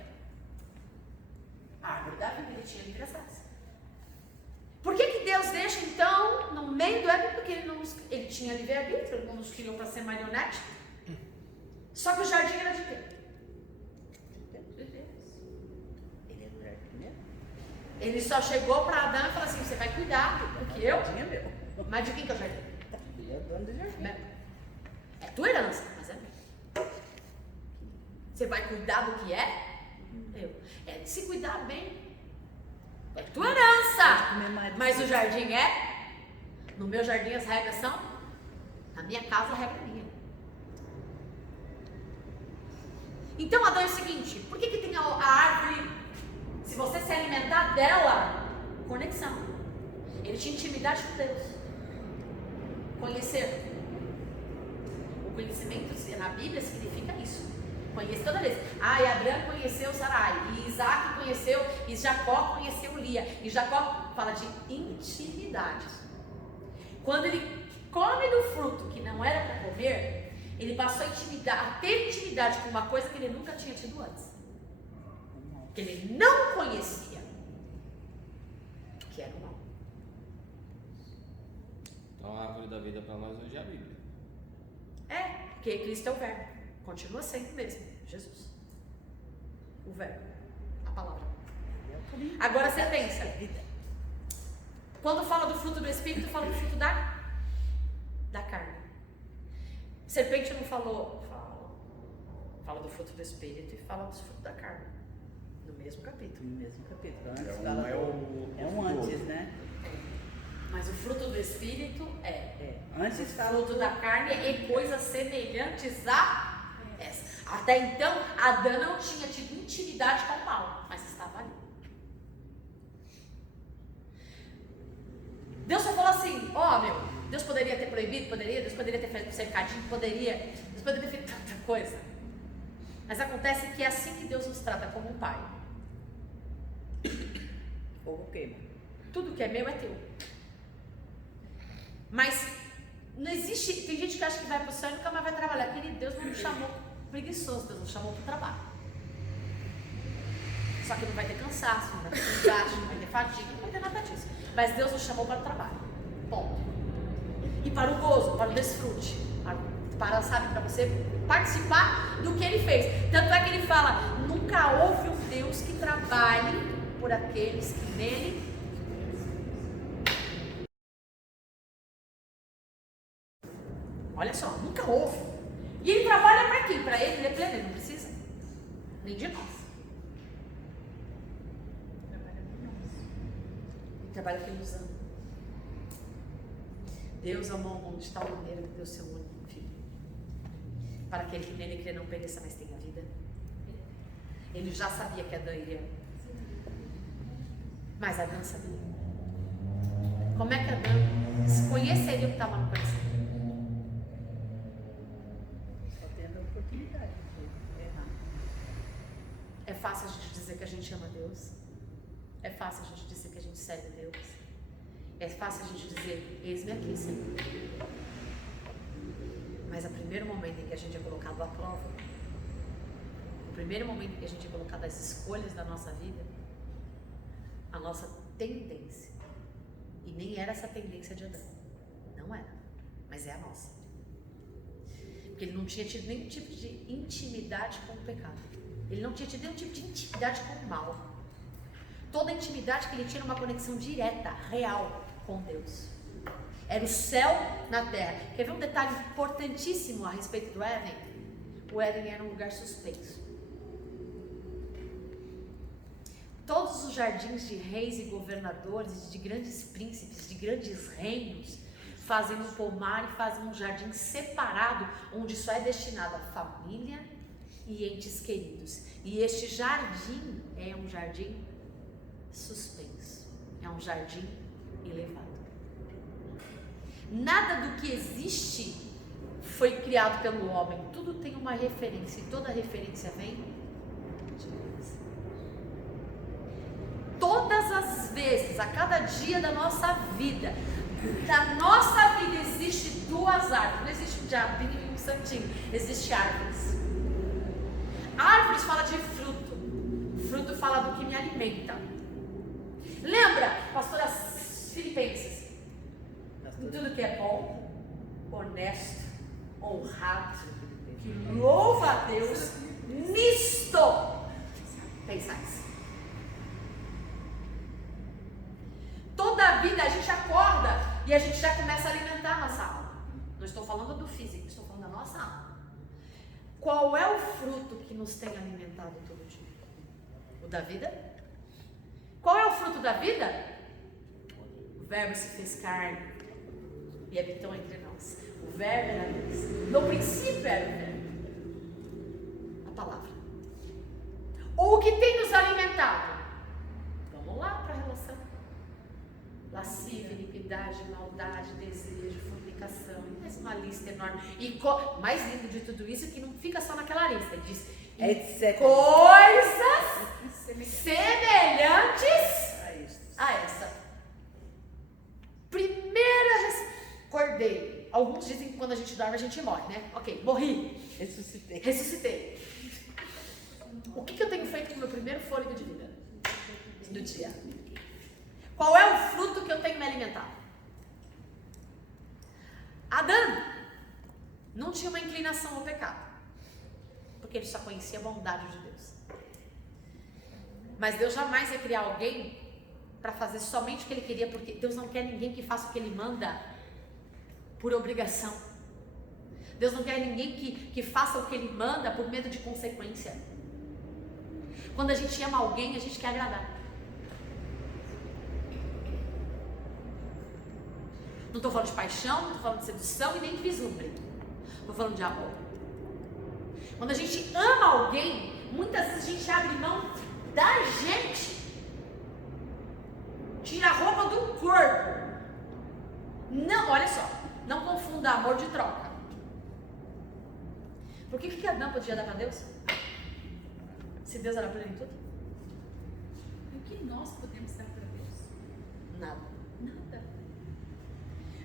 A árvore da vida, ele tinha livre acesso. Por que Deus deixa, então, no meio do Éden? Porque ele tinha livre-arbítrio, ele não nos criou para ser marionete. Só que o jardim era de quê? De Deus. Ele é do jardim mesmo? Ele só chegou para Adão e falou assim: você vai cuidar do que eu? O jardim é meu. Mas de quem que é o jardim? Ele é o dono do jardim. É tua herança, mas é meu. Você vai cuidar do que é? Eu. É de se cuidar bem. É tua herança. Mas o jardim é? No meu jardim as regras são? Na minha casa a regra é minha. Então Adão é o seguinte: por que tem a árvore? Se você se alimentar dela, conexão. Ele tinha intimidade com Deus. Conhecer. O conhecimento na Bíblia significa isso. Conhece toda vez. E Abraão conheceu Sarai, e Isaac conheceu, e Jacó conheceu Lia. E Jacó fala de intimidade. Quando ele come do fruto que não era para comer, ele passou a ter intimidade com uma coisa que ele nunca tinha tido antes. Que ele não conhecia. Que era o mal. Então a árvore da vida para nós hoje é a Bíblia. Porque Cristo é o verbo. Continua sendo mesmo, Jesus. O verbo, a palavra. Agora você pensa, quando fala do fruto do Espírito, fala do fruto da carne. Serpente não falou, fala do fruto do Espírito e fala do fruto da carne. No mesmo capítulo. No mesmo capítulo. Antes É um- fala é do- o- é um antes, né? Mas o fruto do Espírito Antes o fala fruto da carne e coisas semelhantes a essa. Até então, Adão não tinha tido intimidade com o mal, mas estava ali. Deus só falou assim: Deus poderia ter proibido, Deus poderia ter feito um cercadinho, Deus poderia ter feito tanta coisa. Mas acontece que é assim que Deus nos trata, como um pai. fogo queima. Tudo que é meu é teu. Mas não existe. Tem gente que acha que vai para o céu e nunca mais vai trabalhar. Querido, Deus não nos chamou preguiçoso, Deus nos chamou para o trabalho. Só que não vai ter cansaço, não vai ter desgaste, não vai ter fadiga, não vai ter nada disso. Mas Deus nos chamou para o trabalho. Ponto. E para o gozo, para o desfrute. Para você participar do que ele fez. Tanto é que ele fala: nunca houve um Deus que trabalhe por aqueles que nele. Olha só, nunca houve. E ele trabalha para quem? Para ele é pleno, ele não precisa nem de nós. Ele trabalha porque ele nos ama. Deus amou o mundo de tal maneira que deu seu único filho, para aquele que nele crê não pereça, mas tenha vida. Ele já sabia que Adão iria, mas Adão sabia. Como é que Adão conheceria o que estava no coração? Só tendo a oportunidade de errar. É fácil a gente dizer que a gente ama Deus. É fácil a gente dizer que a gente serve a Deus. É fácil a gente dizer: eis-me aqui, Senhor. Mas o primeiro momento em que a gente é colocado à prova, o primeiro momento em que a gente é colocado às escolhas da nossa vida, a nossa tendência, e nem era essa tendência de Adão, não era, mas é a nossa. Porque ele não tinha tido nenhum tipo de intimidade com o pecado. Ele não tinha tido nenhum tipo de intimidade com o mal. Toda a intimidade que ele tinha era uma conexão direta, real, com Deus. Era o céu na terra. Quer ver um detalhe importantíssimo a respeito do Éden? O Éden era um lugar suspenso. Todos os jardins de reis e governadores, de grandes príncipes, de grandes reinos, fazem um pomar e fazem um jardim separado, onde só é destinado a família e entes queridos. E este jardim é um jardim suspenso, é um jardim elevado. Nada do que existe foi criado pelo homem, tudo tem uma referência e toda referência vem de Deus. Todas todas as vezes, a cada dia da nossa vida, existe duas árvores. Não existe um diabinho e um santinho, existe árvores. Árvores fala de fruto, fruto fala do que me alimenta. Lembra, pastora Filipenses, tudo que é bom, honesto, honrado, que louva a Deus, nisto pensais. Toda a vida a gente acorda e a gente já começa a alimentar a nossa alma. Não estou falando do físico, estou falando da nossa alma. Qual é o fruto que nos tem alimentado todo dia? O da vida? Qual é o fruto da vida? O Verbo se fez carne e habitou entre nós. O Verbo era Deus. No princípio era o Verbo. A palavra. Ou o que tem nos alimentado? Vamos lá para a relação. Lascívia, iniquidade, maldade, desejo, fornicação, mais uma lista enorme. E mais lindo de tudo isso é que não fica só naquela lista, diz coisas semelhantes a essa. Primeira acordei. Alguns dizem que quando a gente dorme a gente morre, né? Ok, morri. Ressuscitei. O que eu tenho feito com o meu primeiro fôlego de vida do dia? Qual é o fruto que eu tenho me alimentado? Adão não tinha uma inclinação ao pecado, porque ele só conhecia a bondade de Deus. Mas Deus jamais ia criar alguém para fazer somente o que ele queria, porque Deus não quer ninguém que faça o que ele manda por obrigação. Deus não quer ninguém que faça o que ele manda por medo de consequência. Quando a gente ama alguém, a gente quer agradar. Não estou falando de paixão, não estou falando de sedução e nem de vislumbre. Estou falando de amor. Quando a gente ama alguém, muitas vezes a gente abre mão da gente. Tira a roupa do corpo. Não, olha só, não confunda amor de troca. Por que Adão podia dar para Deus? Se Deus era plenitude? O que nós podemos dar para Deus? Nada. Nada.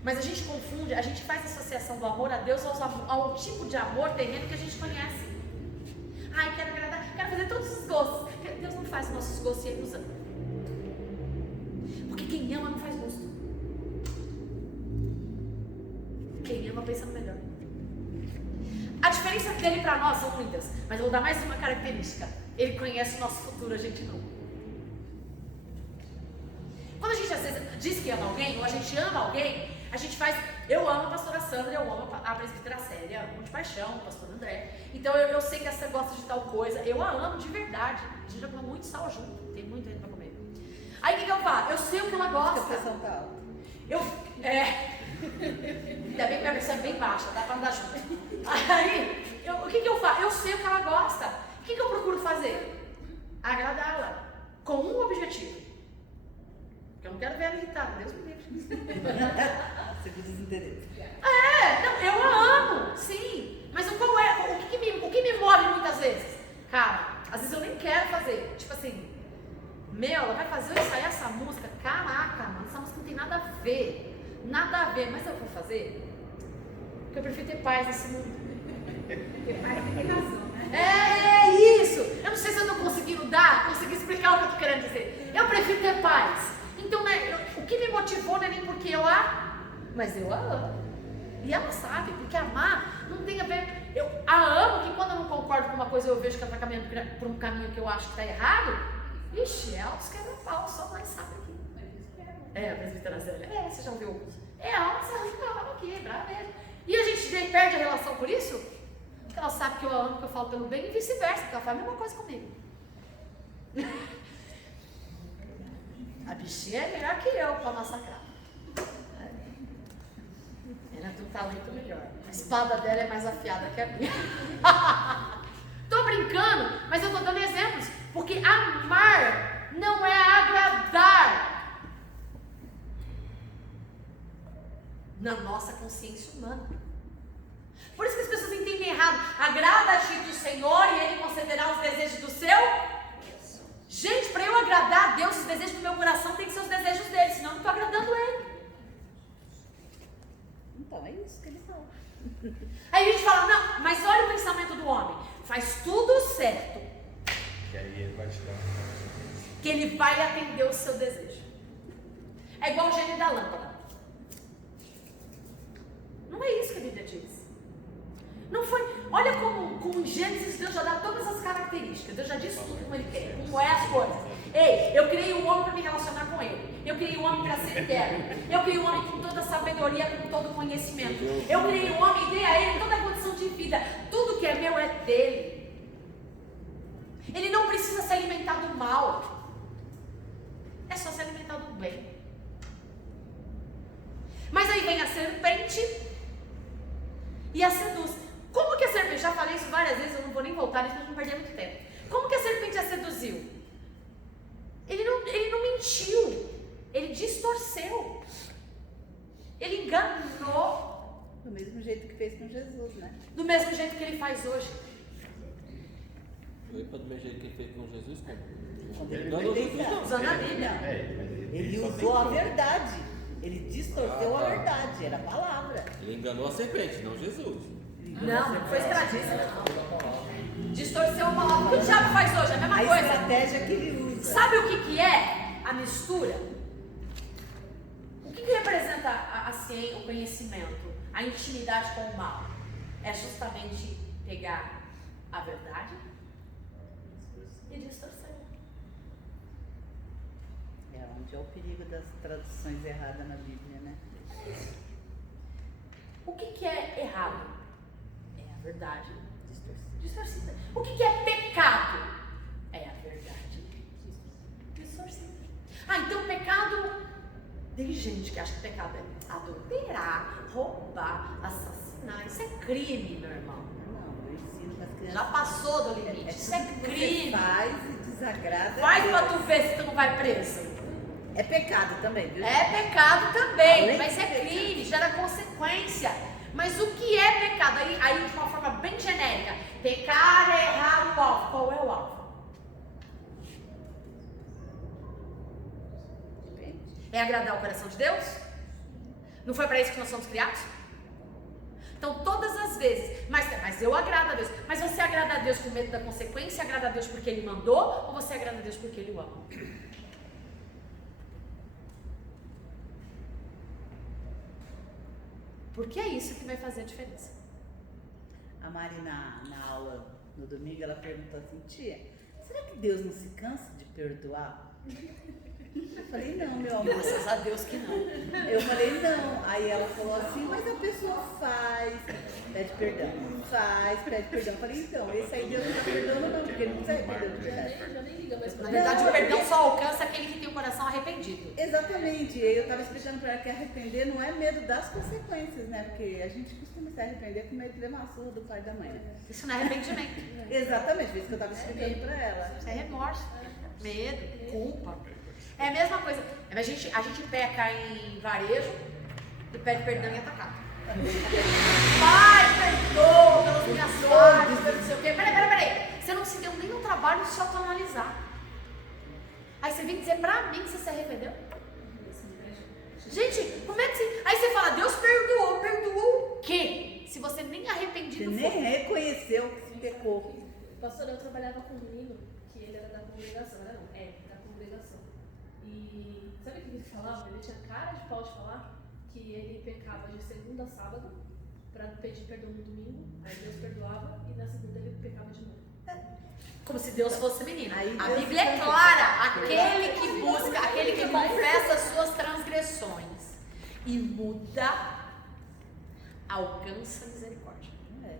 Mas a gente confunde, a gente faz associação do amor a Deus ao tipo de amor terreno que a gente conhece. Ai, quero agradar, quero fazer todos os gostos. Deus não faz os nossos gostos e Ele nos ama. Porque quem ama não faz gosto. Quem ama pensa no melhor. A diferença dele para nós são muitas, mas eu vou dar mais uma característica. Ele conhece o nosso futuro, a gente não. Quando a gente às vezes diz que ama alguém, ou a gente ama alguém, a gente faz, eu amo a pastora Sandra, eu amo a presbítera Célia, amo de paixão, o pastor André. Então eu sei que essa gosta de tal coisa, eu a amo de verdade. A gente já comeu muito sal junto, tem muito ainda pra comer. Aí o que eu faço? Eu sei o que ela gosta. A pressão tá alta. Ainda bem que a pressão é bem baixa, dá pra andar junto. Aí, o que eu faço? Eu sei o que ela gosta. O que eu procuro fazer? Agradá-la. Com um objetivo. Porque eu não quero ver ela irritada, Deus me livre. Segundo os interesses. Não, eu a amo, sim. Mas o que me move muitas vezes? Cara, às vezes eu nem quero fazer. Tipo assim, ela vai fazer eu ensaiar essa música. Caraca, mano, essa música não tem nada a ver. Nada a ver, mas eu vou fazer. Porque eu prefiro ter paz nesse mundo. Porque pai tem razão, né? É isso. Eu não sei se eu estou conseguindo conseguir explicar o que eu estou querendo dizer. Eu prefiro ter paz. Então, o que me motivou não é nem porque eu mas eu a amo. E ela sabe, porque amar não tem a ver. Eu a amo que quando eu não concordo com uma coisa, eu vejo que ela está caminhando por um caminho que eu acho que está errado. Ixi, ela os quebra-pau, só nós sabe aqui. A presbítera Zélia. Você já ouviu? Ela se arranca aqui, brava mesmo. E a gente perde a relação por isso? Porque ela sabe que eu a amo, que eu falo pelo bem e vice-versa, porque ela faz a mesma coisa comigo. A bichinha é melhor que eu para massacrar. Ela tem um talento melhor. A espada dela é mais afiada que a minha. Tô brincando, mas eu tô dando exemplos. Porque amar não é agradar na nossa consciência humana. Por isso que as pessoas entendem errado. Agrada-te do Senhor e Ele concederá os desejos do seu. Gente, para eu agradar a Deus, os desejos do meu coração isso que ele fala. Aí a gente fala, não, mas olha o pensamento do homem. Faz tudo certo, Que aí ele vai te dar. que ele vai atender o seu desejo. É igual o gênio da lâmpada. Não é isso que a Bíblia diz. Não foi. Olha como em Gênesis Deus já dá todas as características. Deus já diz tudo como ele quer, como é as coisas. Ei, eu criei o homem para me relacionar com ele. Eu criei o homem para ser interno. Eu criei o homem com toda a sabedoria, com todo o conhecimento. Eu criei o homem e dei a ele toda a condição de vida. Tudo que é meu é dele. Ele não precisa se alimentar do mal. É só se alimentar do bem. Mas aí vem a serpente e a seduz. Como que a serpente, já falei isso várias vezes, eu não vou nem voltar nisso para não perder muito tempo. Como que a serpente a seduziu? Ele não mentiu, ele distorceu, ele enganou. Do mesmo jeito que fez com Jesus, né? Do mesmo jeito que ele faz hoje. Do mesmo jeito que ele fez com Jesus, como? Quando ele Enganou foi Jesus, tentar. não. Usando a Bíblia. Ele só usou a tem- verdade. Ele distorceu Ah, tá. a verdade, era a palavra. Ele enganou a serpente, não Jesus. Não foi estradíssimo. Distorceu a palavra. O que o diabo faz hoje? É a mesma A coisa. estratégia que ele usa. Sabe o que é a mistura? O que representa a ciência, o conhecimento, a intimidade com o mal? É justamente pegar a verdade e distorcer. É onde é o perigo das traduções erradas na Bíblia, né? O que é errado? É a verdade distorcida. O que é pecado? É a verdade distorcida. Ah, então pecado... Tem gente que acha que pecado é adulterar, roubar, assassinar. Isso é crime, meu irmão. Não, eu ensino para as crianças. Já passou do limite. Isso é tudo que crime. você faz e desagrada. Vai a pra Deus. tu ver se tu não vai preso. É pecado também, viu? É pecado também, Além mas de é pecado. crime, gera consequência. Mas o que é pecado? Aí de uma forma bem genérica. Pecar é errar o alvo. Qual é o alvo? Depende. É agradar o coração de Deus? Não foi para isso que nós somos criados? Então todas as vezes, mas eu agrado a Deus. Mas você agrada a Deus com medo da consequência? Agrada a Deus porque Ele mandou? Ou você agrada a Deus porque Ele o ama? Porque é isso que vai fazer a diferença. A Mari na aula no domingo, ela perguntou assim, tia, será que Deus não se cansa de perdoar? Eu falei, não, meu amor. Graças a Deus que não. Eu falei, não. Aí ela falou assim, mas a pessoa faz, pede perdão. Faz, pede perdão. Eu falei, então, esse aí Deus não está perdoando não, porque ele não precisa pedir perdão. Já nem liga mais pra Na ele. verdade, o perdão só alcança aquele que tem o coração arrependido. Exatamente. E aí eu estava explicando para ela que arrepender não é medo das consequências, né? Porque a gente costuma se arrepender com medo de levar uma surra do pai e da mãe. Né? Isso não é arrependimento. Exatamente, foi isso que eu estava explicando para ela. Isso é remorso, medo, culpa. É a mesma coisa. A gente peca em varejo e pede perdão em atacado. Pai, perdoa pelas minhas falhas, pelo não sei o quê. Peraí. Você não se deu nem o trabalho de se autoanalisar. Aí você vem dizer pra mim que você se arrependeu? Gente, como é que você... Aí você fala, Deus perdoou. Perdoou o quê? Se você nem Você arrependido nem foi. reconheceu que se pecou. Pastor, eu trabalhava com um menino que ele era da congregação, era não, é, da congregação. E sabe o que ele falava? Ele tinha cara de pau de falar que ele pecava de segunda a sábado para pedir perdão no domingo, aí Deus perdoava e na segunda ele pecava de novo. Como se Deus fosse menino. Aí A Deus Bíblia é sabe. clara. Aquele que busca, aquele que confessa as suas transgressões e muda, alcança a misericórdia. É.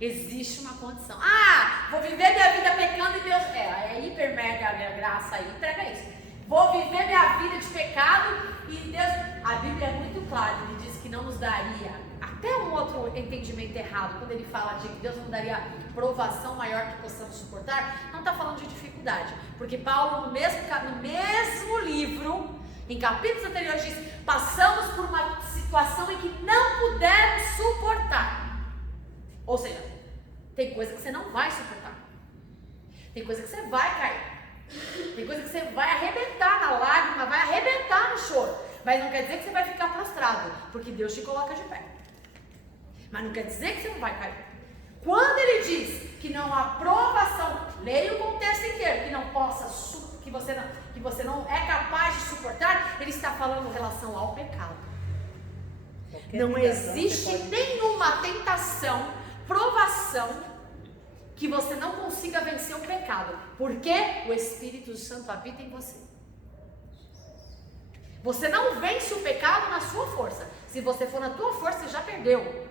Existe uma condição. Ah, vou viver minha vida pecando e Deus... É hiper mega graça aí, entrega isso. Vou viver minha vida de pecado e Deus... A Bíblia é muito clara, ele diz que não nos daria... Até um outro entendimento errado, quando ele fala de que Deus não daria provação maior que possamos suportar, não está falando de dificuldade. Porque Paulo, no mesmo livro, em capítulos anteriores, diz: passamos por uma situação em que não pudemos suportar. Ou seja, tem coisa que você não vai suportar. Tem coisa que você vai cair. Tem coisa que você vai arrebentar na lágrima, vai arrebentar no choro. Mas não quer dizer que você vai ficar prostrado, porque Deus te coloca de pé. Mas não quer dizer que você não vai cair. Quando ele diz que não há provação, leia o contexto inteiro, que não possa, que você não é capaz de suportar, ele está falando em relação ao pecado. Não existe nenhuma tentação, provação, que você não consiga vencer o pecado, porque o Espírito Santo habita em você. Você não vence o pecado na sua força. Se você for na tua força, você já perdeu.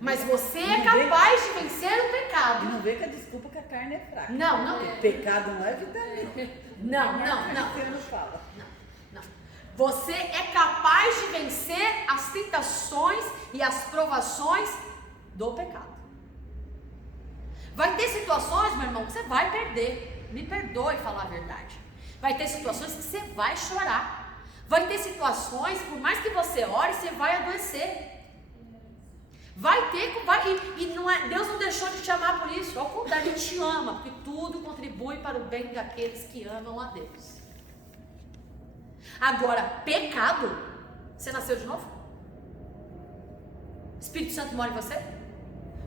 Mas você é capaz de vencer o pecado. E não vê que a desculpa que a carne é fraca. Não. O pecado não é vitamina. Não. Você não fala. Não. Você é capaz de vencer as tentações e as provações do pecado. Vai ter situações, meu irmão, que você vai perder. Me perdoe falar a verdade. Vai ter situações que você vai chorar. Vai ter situações, por mais que você ore, você vai adoecer. E não é, Deus não deixou de te amar por isso. Ao contrário, Ele te ama, porque tudo contribui para o bem daqueles que amam a Deus. Agora, pecado, você nasceu de novo? Espírito Santo mora em você?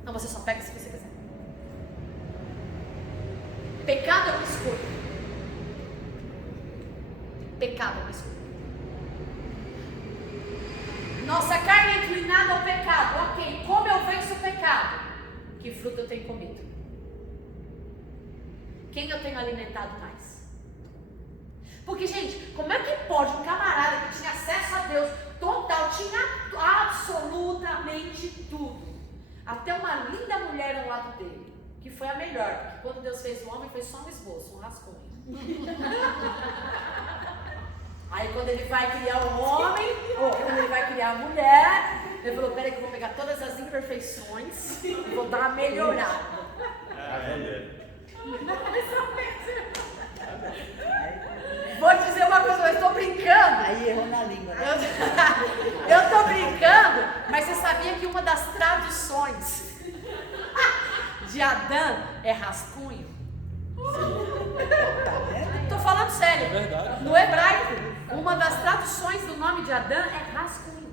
Não, você só pega se você quiser. Pecado é uma escolha. Pecado é uma escolha. Nossa carne é inclinada ao pecado. Ok, como eu venço o pecado? Que fruta eu tenho comido? Quem eu tenho alimentado mais? Porque, gente, como é que pode um camarada que tinha acesso a Deus total, tinha absolutamente tudo, até uma linda mulher ao lado dele, que foi a melhor, porque quando Deus fez o homem foi só um esboço, um rascunho. Aí quando ele vai criar o homem, ou quando ele vai criar a mulher, ele falou, peraí que eu vou pegar todas as imperfeições e vou dar uma melhorada. Vou dizer uma coisa, eu estou brincando. Aí errou na língua, né? Eu estou brincando, mas você sabia que uma das traduções de Adão é rascunho? Estou falando sério. É verdade. No hebraico, uma das traduções do nome de Adão é rascunho.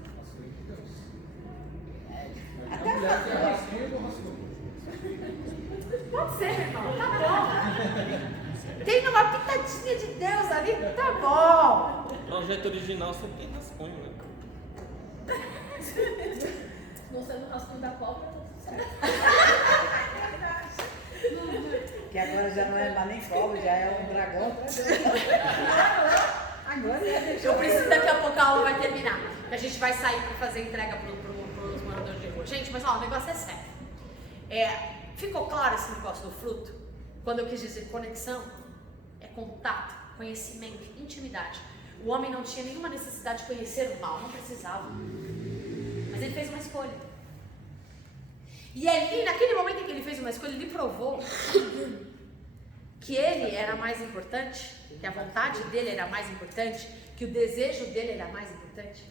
Pode ser, meu irmão, tá bom. Tem uma pitadinha de Deus ali, tá bom. O projeto original sempre tem rascunho, né? Não sendo o rascunho da cobra, tá tudo certo. Que agora já não é mais nem cobra, já é um dragão. Agora já deixou. Eu preciso, daqui a pouco a aula vai terminar. A gente vai sair para fazer entrega para os moradores de rua. Gente, mas ó, o negócio é sério. Ficou claro esse negócio do fruto? Quando eu quis dizer conexão, é contato, conhecimento, intimidade. O homem não tinha nenhuma necessidade de conhecer o mal, não precisava. Mas ele fez uma escolha. E ali, naquele momento em que ele fez uma escolha, ele provou que ele era mais importante, que a vontade dele era mais importante, que o desejo dele era mais importante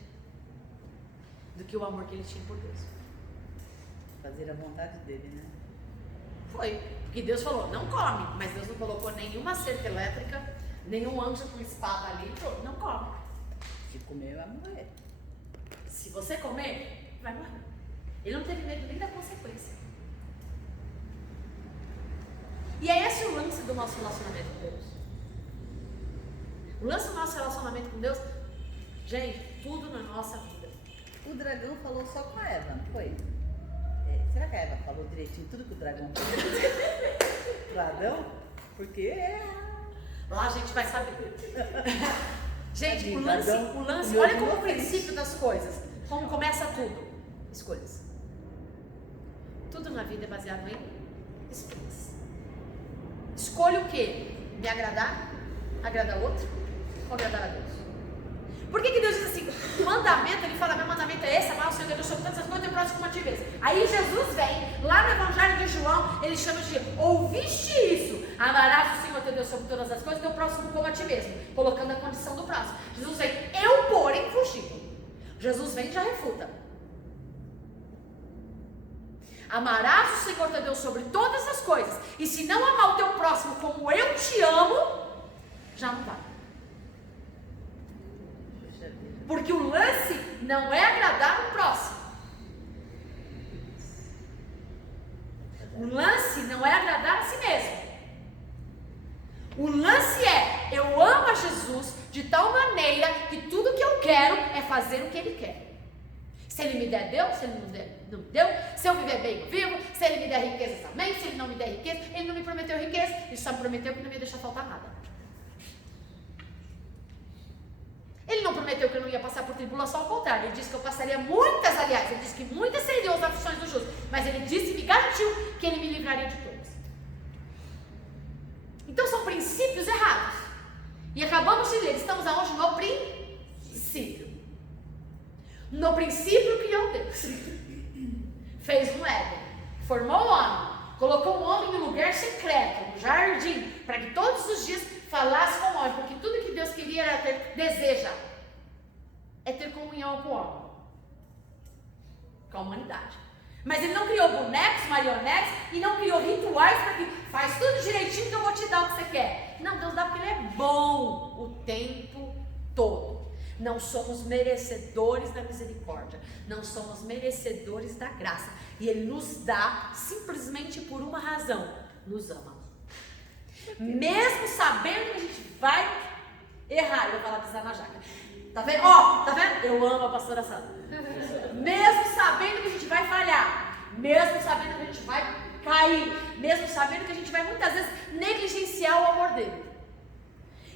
do que o amor que ele tinha por Deus. Fazer a vontade dele, né? Foi, porque Deus falou, não come, mas Deus não colocou nenhuma cerca elétrica, nenhum anjo com espada ali, falou, não come. Se comer, vai morrer. Se você comer, vai morrer. Ele não teve medo nem da consequência. E é esse o lance do nosso relacionamento com Deus. O lance do nosso relacionamento com Deus, gente, tudo na nossa vida. O dragão falou só com a Eva, não foi? Será que a Eva falou direitinho tudo que o dragão falou? Pro Adão? Porque lá a gente vai saber. Gente, o Adão, lance, olha como o princípio das coisas, como começa tudo. Escolhas. Tudo na vida é baseado em escolhas. Escolha o quê? Me agradar? Agradar outro? Ou agradar a Deus? Por que Deus diz assim, o mandamento, ele fala, meu mandamento é esse, amar o Senhor Deus sobre todas as coisas e o próximo como a ti mesmo. Aí Jesus vem, lá no Evangelho de João, ele chama de, ouviste isso, amarás o Senhor teu Deus sobre todas as coisas e o próximo como a ti mesmo, colocando a condição do próximo. Jesus vem, eu porém fugido. Jesus vem e já refuta. Amarás o Senhor teu Deus sobre todas as coisas, e se não amar o teu próximo como eu te amo, já não vai. Porque o lance não é agradar o próximo. O lance não é agradar a si mesmo. O lance é, eu amo a Jesus de tal maneira que tudo que eu quero é fazer o que Ele quer. Se Ele me der, deu. Se Ele não der, não deu. Se eu viver bem, eu vivo. Se Ele me der riqueza, amém. Se Ele não me der riqueza, Ele não me prometeu riqueza. Ele só me prometeu que não me ia deixar faltar nada. Ele não prometeu que eu não ia passar por tribulação, ao contrário. Ele disse que eu passaria muitas, aliás. Ele disse que muitas seriam as aflições do justo. Mas Ele disse e me garantiu que Ele me livraria de todas. Então são princípios errados. E acabamos de ler, estamos aonde? No princípio. No princípio criou Deus. Fez um Éden. Formou o homem. Colocou o homem em um lugar secreto, no jardim, para que todos os dias falasse com o homem. Porque tudo que Deus queria era ter, deseja, é ter comunhão com o homem. Com a humanidade. Mas Ele não criou bonecos, marionetes, e não criou rituais para que faz tudo direitinho que eu vou te dar o que você quer. Não, Deus dá porque Ele é bom o tempo todo. Não somos merecedores da misericórdia, não somos merecedores da graça. E Ele nos dá simplesmente por uma razão: nos ama. Mesmo sabendo que a gente vai errar, eu vou falar pisar na jaca. Tá vendo? Ó, tá vendo? Eu amo a pastora Sandra. Mesmo sabendo que a gente vai falhar, mesmo sabendo que a gente vai cair, mesmo sabendo que a gente vai muitas vezes negligenciar o amor dele.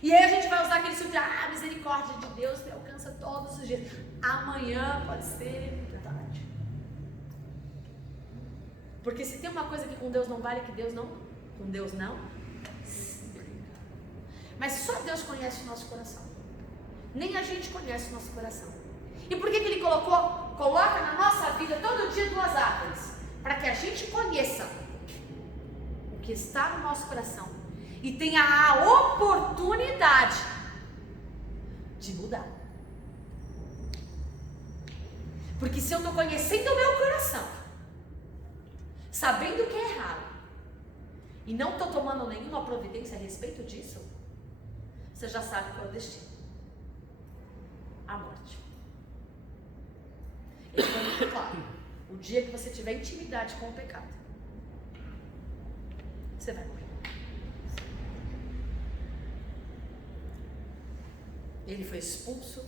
E aí a gente vai usar aquele tipo de a misericórdia de Deus me alcança todos os dias. Amanhã pode ser verdade. Porque se tem uma coisa que com Deus não vale, que Deus não, com Deus não. Mas só Deus conhece o nosso coração. Nem a gente conhece o nosso coração. E por que Ele coloca na nossa vida todo dia 2 árvores? Para que a gente conheça o que está no nosso coração e tenha a oportunidade de mudar. Porque se eu estou conhecendo o meu coração, sabendo o que é errado, e não estou tomando nenhuma providência a respeito disso, você já sabe qual é o destino: a morte. Ele foi muito claro: o dia que você tiver intimidade com o pecado, você vai morrer. Ele foi expulso.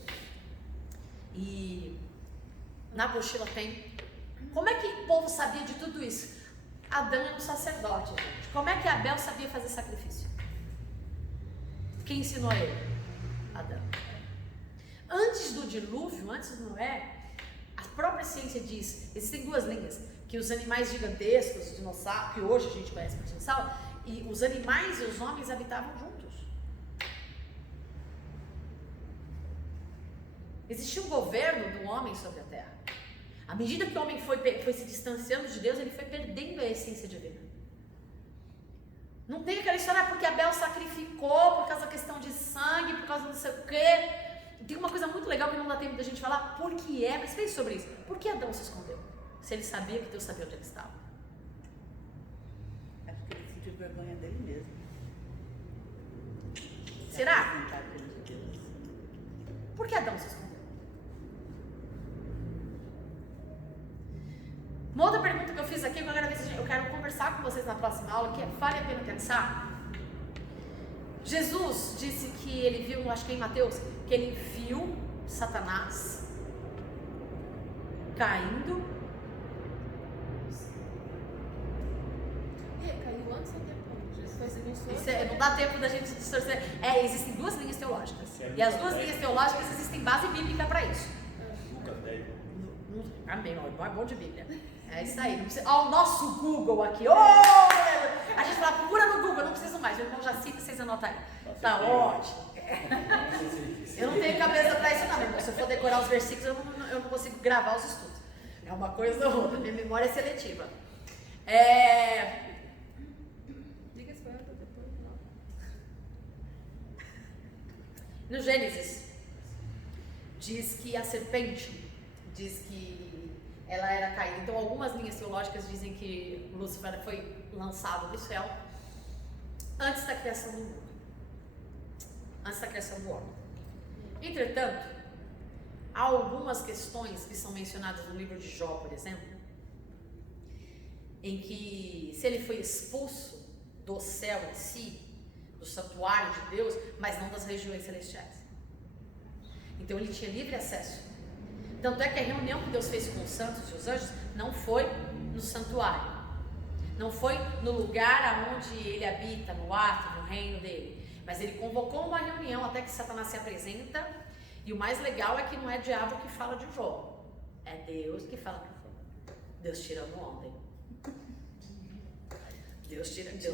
E na apostila tem como é que o povo sabia de tudo isso. Adão era um sacerdote, gente. Como é que Abel sabia fazer sacrifício? Quem ensinou ele? Adão. Antes do dilúvio, antes do Noé, a própria ciência diz, existem 2 linhas, que os animais gigantescos, os dinossauros, que hoje a gente conhece como dinossauro, e os animais e os homens habitavam juntos. Existia um governo do homem sobre a terra. À medida que o homem foi se distanciando de Deus, ele foi perdendo a essência divina. Não tem aquela história porque Abel sacrificou, por causa da questão de sangue, por causa do não sei o quê. Tem uma coisa muito legal que não dá tempo da gente falar, por que é, mas pense sobre isso. Por que Adão se escondeu? Se ele sabia que Deus sabia onde ele estava. Acho que ele sentiu vergonha dele mesmo. Será? Por que Adão se escondeu? Uma outra pergunta que eu fiz aqui, eu quero conversar com vocês na próxima aula, que vale a pena pensar. Jesus disse que ele viu, acho que é em Mateus, que ele viu Satanás caindo. Caiu antes ou depois? Jesus foi segundo. Não dá tempo da gente distorcer. Existem 2 linhas teológicas. E as 2 linhas teológicas existem base bíblica para isso. Lucas 10. Amém, não é bom de Bíblia. É isso aí. Ó, o nosso Google aqui. A gente fala, procura no Google, eu não preciso mais. Meu irmão já cita, vocês anotarem. Tá ótimo. Eu não tenho cabeça para isso, não, meu irmão. Se eu for decorar os versículos, eu não consigo gravar os estudos. É uma coisa ou outra. Minha memória é seletiva. Diga se foi antes ou depois. No Gênesis, diz que a serpente, diz que ela era caída. Então, algumas linhas teológicas dizem que Lúcifer foi lançado do céu antes da criação do mundo, antes da criação do homem. Entretanto, há algumas questões que são mencionadas no livro de Jó, por exemplo, em que se ele foi expulso do céu em si, do santuário de Deus, mas não das regiões celestiais. Então ele tinha livre acesso. Tanto é que a reunião que Deus fez com os santos e os anjos não foi no santuário, não foi no lugar aonde ele habita, no átrio, no reino dele, mas ele convocou uma reunião até que Satanás se apresenta. E o mais legal é que não é o diabo que fala de Jó, é Deus que fala de Jó. Deus tirando onda. Deus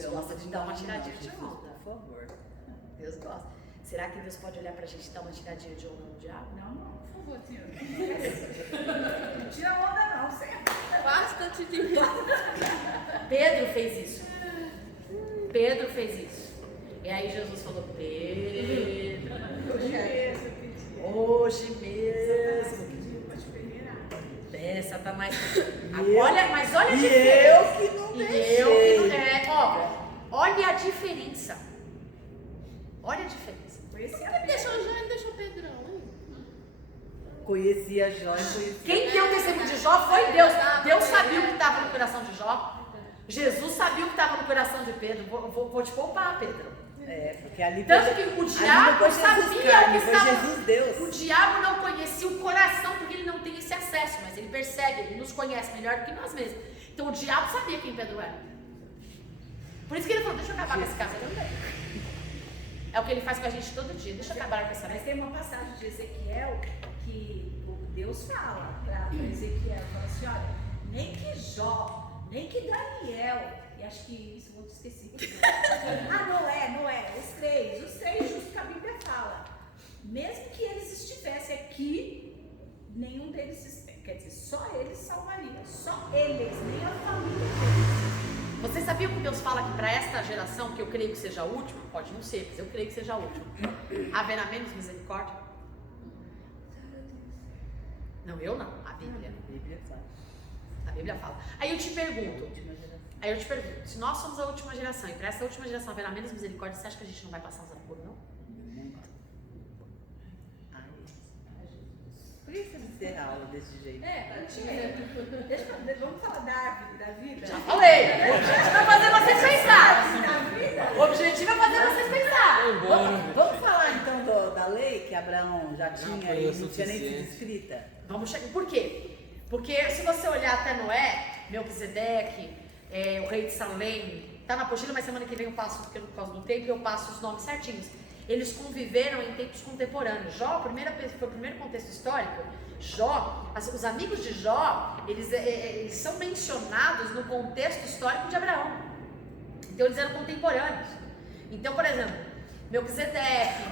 gosta de dar uma tiradinha de onda. Por favor. Deus gosta. Será que Deus pode olhar pra gente e dar uma tiradinha de onda no diabo? Não, por favor, senhor. Não tira onda não, senhor. Bastante de Pedro fez isso. Pedro fez isso. E aí Jesus falou, Pedro, hoje mesmo. Satanás. Olha, mas olha a diferença. Eu que não deixei. Olha a diferença. Olha a diferença. Ele deixou Jó, ele deixou Pedrão, hein? Conhecia Jó e conhecia. Quem deu o testemunho de Jó foi Deus. Deus sabia o que estava no coração de Jó. Jesus sabia o que estava no coração de Pedro. Vou te poupar, Pedro. Porque ali Tanto que o diabo sabia o que estava. Jesus Deus. O diabo não conhecia o coração porque ele não tem esse acesso, mas ele percebe, ele nos conhece melhor do que nós mesmos. Então o diabo sabia quem Pedro era. Por isso que ele falou, deixa eu acabar com esse caso também. É o que ele faz com a gente todo dia, deixa eu acabar com essa Mas vez. tem uma passagem de Ezequiel que Deus fala para Ezequiel, fala assim, olha, nem que Jó, nem que Daniel, e acho que isso eu vou te esquecer. Noé, os três justos que a Bíblia fala. Mesmo que eles estivessem aqui, nenhum deles, quer dizer, só eles salvariam, só eles, nem a família deles. Você sabia que Deus fala que para esta geração, que eu creio que seja a última, pode não ser, mas eu creio que seja a última, haverá menos misericórdia? Não, eu não, a Bíblia. A Bíblia fala. Aí eu te pergunto, se nós somos a última geração e para essa última geração haverá menos misericórdia, você acha que a gente não vai passar uns apuros, não? Por que você encerra a aula desse jeito? Vamos falar da vida? Já falei! O objetivo é fazer vocês pensar! O objetivo é fazer vocês pensar! Vamos falar então da lei que Abraão já tinha e não tinha nem sido escrita? Vamos chegar. Por quê? Porque se você olhar até Noé, Melquisedeque, o rei de Salém, tá na apostila, mas semana que vem eu passo, porque por causa do tempo eu passo os nomes certinhos. Eles conviveram em tempos contemporâneos. Jó, foi o primeiro contexto histórico. Jó, os amigos de Jó, eles são mencionados no contexto histórico de Abraão. Então eles eram contemporâneos. Então, por exemplo, Melquisedeque,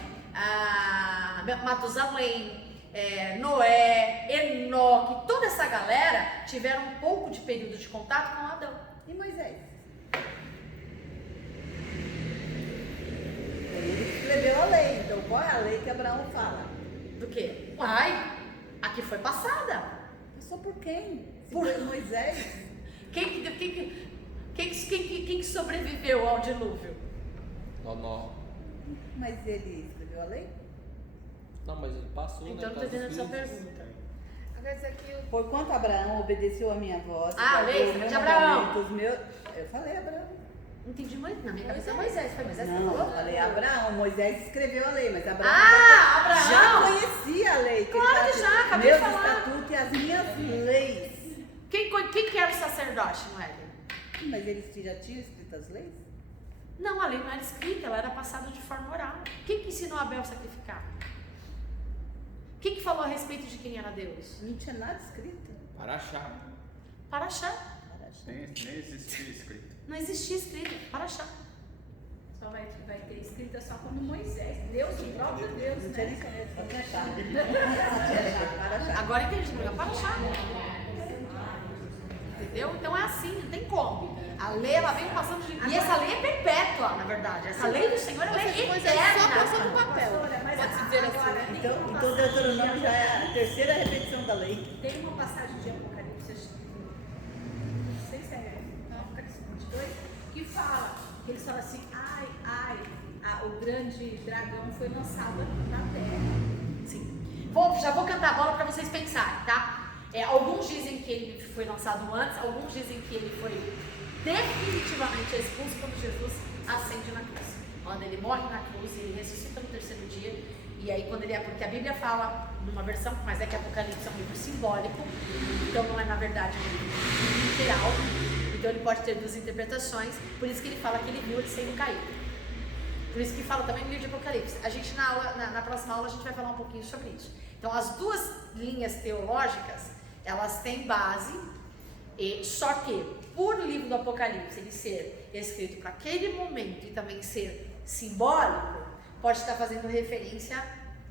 Matusalém, Noé, Enoque, toda essa galera tiveram um pouco de período de contato com Adão. E Moisés? Ele escreveu a lei, então qual é a lei que Abraão fala? Do quê? Aqui foi passada. Passou por quem? Se Por- foi Moisés? Quem que sobreviveu ao dilúvio? Nó. Mas ele escreveu a lei? Não, mas ele passou, Então não tô entendendo a sua pergunta. Agora isso aqui, Porquanto Abraão obedeceu a minha voz, Ah, guardou lei o meu de Abraão. mandamento, os meus... Eu falei Abraão. Não entendi muito. Na minha cabeça é Moisés. Foi Moisés que Não, eu falou? falei Abraão. Moisés escreveu a lei, mas Abraão Abraão! já conhecia a lei. Que ele Claro fala que assim, já, acabei de meus falar. estatutos e as minhas leis. Quem que era o sacerdote, Noélio? Mas eles já tinham escrito as leis? Não, a lei não era escrita, ela era passada de forma oral. Quem que ensinou Abel a sacrificar? Quem que falou a respeito de quem era Deus? Não tinha nada escrito. Para achar. Paraxá. Nem existia escrito. Não existia escrito. Paraxá. Só vai ter escrita só quando Moisés, Deus, o próprio Deus, Não tinha nem né? caneta. Agora entendi, mas é Paraxá. Entendeu? Então é assim, não tem como. A lei, ela vem passando de... E essa lei é perpétua, na verdade. Essa lei do Senhor, ela é Moisés só eterna. passou no papel. Mas Pode-se dizer assim, agora, né? Então Deuteronômio já é a terceira repetição da lei. Tem uma passagem de Apocalipse, não sei se é Apocalipse 22, que fala, que eles falam assim, o grande dragão foi lançado na terra. Sim. Já vou cantar a bola para vocês pensarem, tá? Alguns dizem que ele foi lançado antes, alguns dizem que ele foi definitivamente expulso quando Jesus ascende na cruz. Quando ele morre na cruz e ele ressuscita no terceiro dia. E aí quando porque a Bíblia fala numa versão, mas é que Apocalipse é um livro simbólico, então não é na verdade um livro literal, então ele pode ter duas interpretações, por isso que ele fala que ele viu ele sendo caído. Por isso que fala também no livro de Apocalipse. A gente na próxima aula a gente vai falar um pouquinho sobre isso. Então as duas linhas teológicas, elas têm base, só que por o livro do Apocalipse ele ser escrito para aquele momento e também ser simbólico, pode estar fazendo referência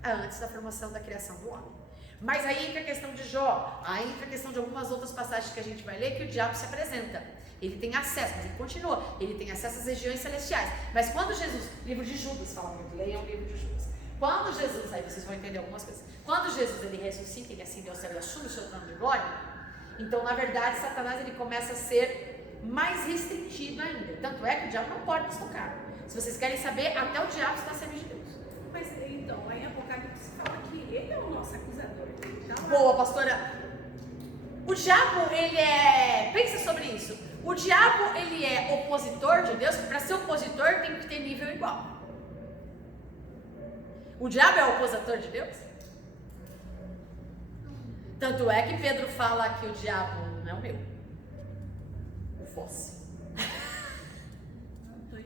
a antes da formação da criação do homem. Mas aí entra a questão de Jó, aí entra a questão de algumas outras passagens que a gente vai ler, que o diabo se apresenta. Ele tem acesso, mas ele continua, ele tem acesso às regiões celestiais. Mas quando Jesus, livro de Judas fala muito, leiam o livro de Judas. Quando Jesus, aí vocês vão entender algumas coisas. Quando Jesus ele ressuscita, ele ascende ao céu e assume o seu trono de glória, então na verdade Satanás ele começa a ser mais restringido ainda. Tanto é que o diabo não pode nos tocar. Se vocês querem saber, até o diabo está sendo de Deus. Mas então, aí em Apocalipse fala que ele é o nosso acusador. Então, Boa, pastora. O diabo, ele pensa sobre isso. O diabo, ele é opositor de Deus. Para ser opositor, tem que ter nível igual. O diabo é opositor de Deus? Tanto é que Pedro fala que o diabo não é o meu. O vosso.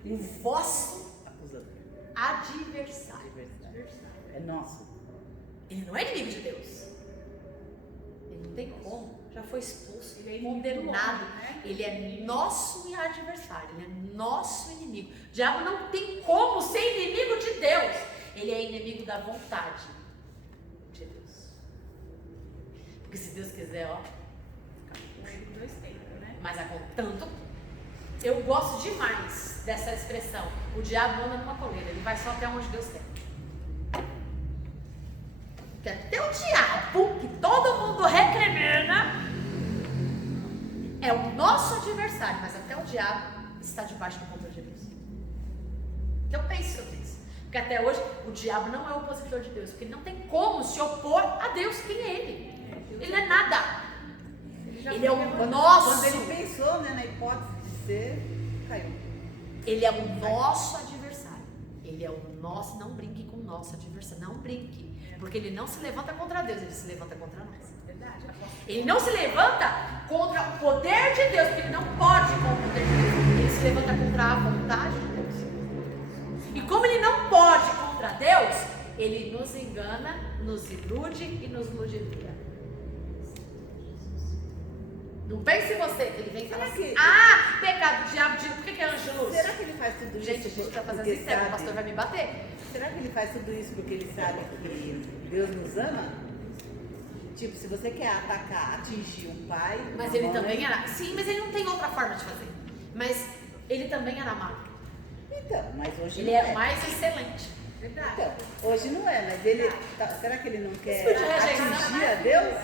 O vosso adversário. É nosso. Ele não é inimigo de Deus. Ele não tem como. Já foi expulso. Ele é condenado. Ele é nosso adversário. Ele é nosso inimigo. O diabo não tem como ser inimigo de Deus. Ele é inimigo da vontade de Deus. Porque se Deus quiser, ó. dois tempos, né? Mas tanto. Eu gosto demais dessa expressão. O diabo anda numa coleira. Ele vai só até onde Deus quer. Porque até o diabo, que todo mundo recrimina, é o nosso adversário. Mas até o diabo está debaixo do controle de Deus. Então pense sobre isso. Porque até hoje o diabo não é o opositor de Deus. Porque ele não tem como se opor a Deus. Quem é ele? Ele não é nada. Ele é o nosso. Quando ele pensou, né, na hipótese de ser, caiu. Ele é o nosso adversário. Ele é o nosso. Não brinque com o nosso adversário. Não brinque. Porque ele não se levanta contra Deus, ele se levanta contra nós. Verdade. Ele não se levanta contra o poder de Deus, porque ele não pode contra o poder de Deus. Ele se levanta contra a vontade de Deus. E como ele não pode contra Deus, ele nos engana, nos ilude e nos ludibriga. Não pense em você que ele vem falar assim, pecado, diabo, por que é anjo luz? Será que ele faz tudo isso? Gente, a gente tá fazendo porque isso tempo, o sabe- pastor vai me bater. Será que ele faz tudo isso porque ele sabe que Deus nos ama? Tipo, se você quer atacar, atingir um pai, Mas uma ele mãe- também era. Sim, mas ele não tem outra forma de fazer. Mas ele também era amado. Então, mas hoje Ele não é mais excelente. Verdade. Então, hoje não é, mas ele... será que ele não quer Espírito de rejeição atingir a Deus?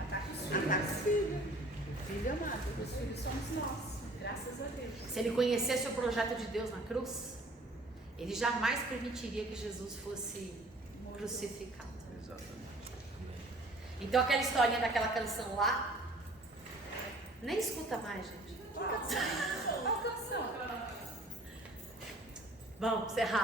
Ataca os filhos. Ataca o filho. O filho amado. Os filhos somos nós. Graças a Deus. Se ele conhecesse o projeto de Deus na cruz, ele jamais permitiria que Jesus fosse crucificado. Exatamente. Então aquela historinha daquela canção lá, nem escuta mais, gente. Qual canção? Vamos encerrar.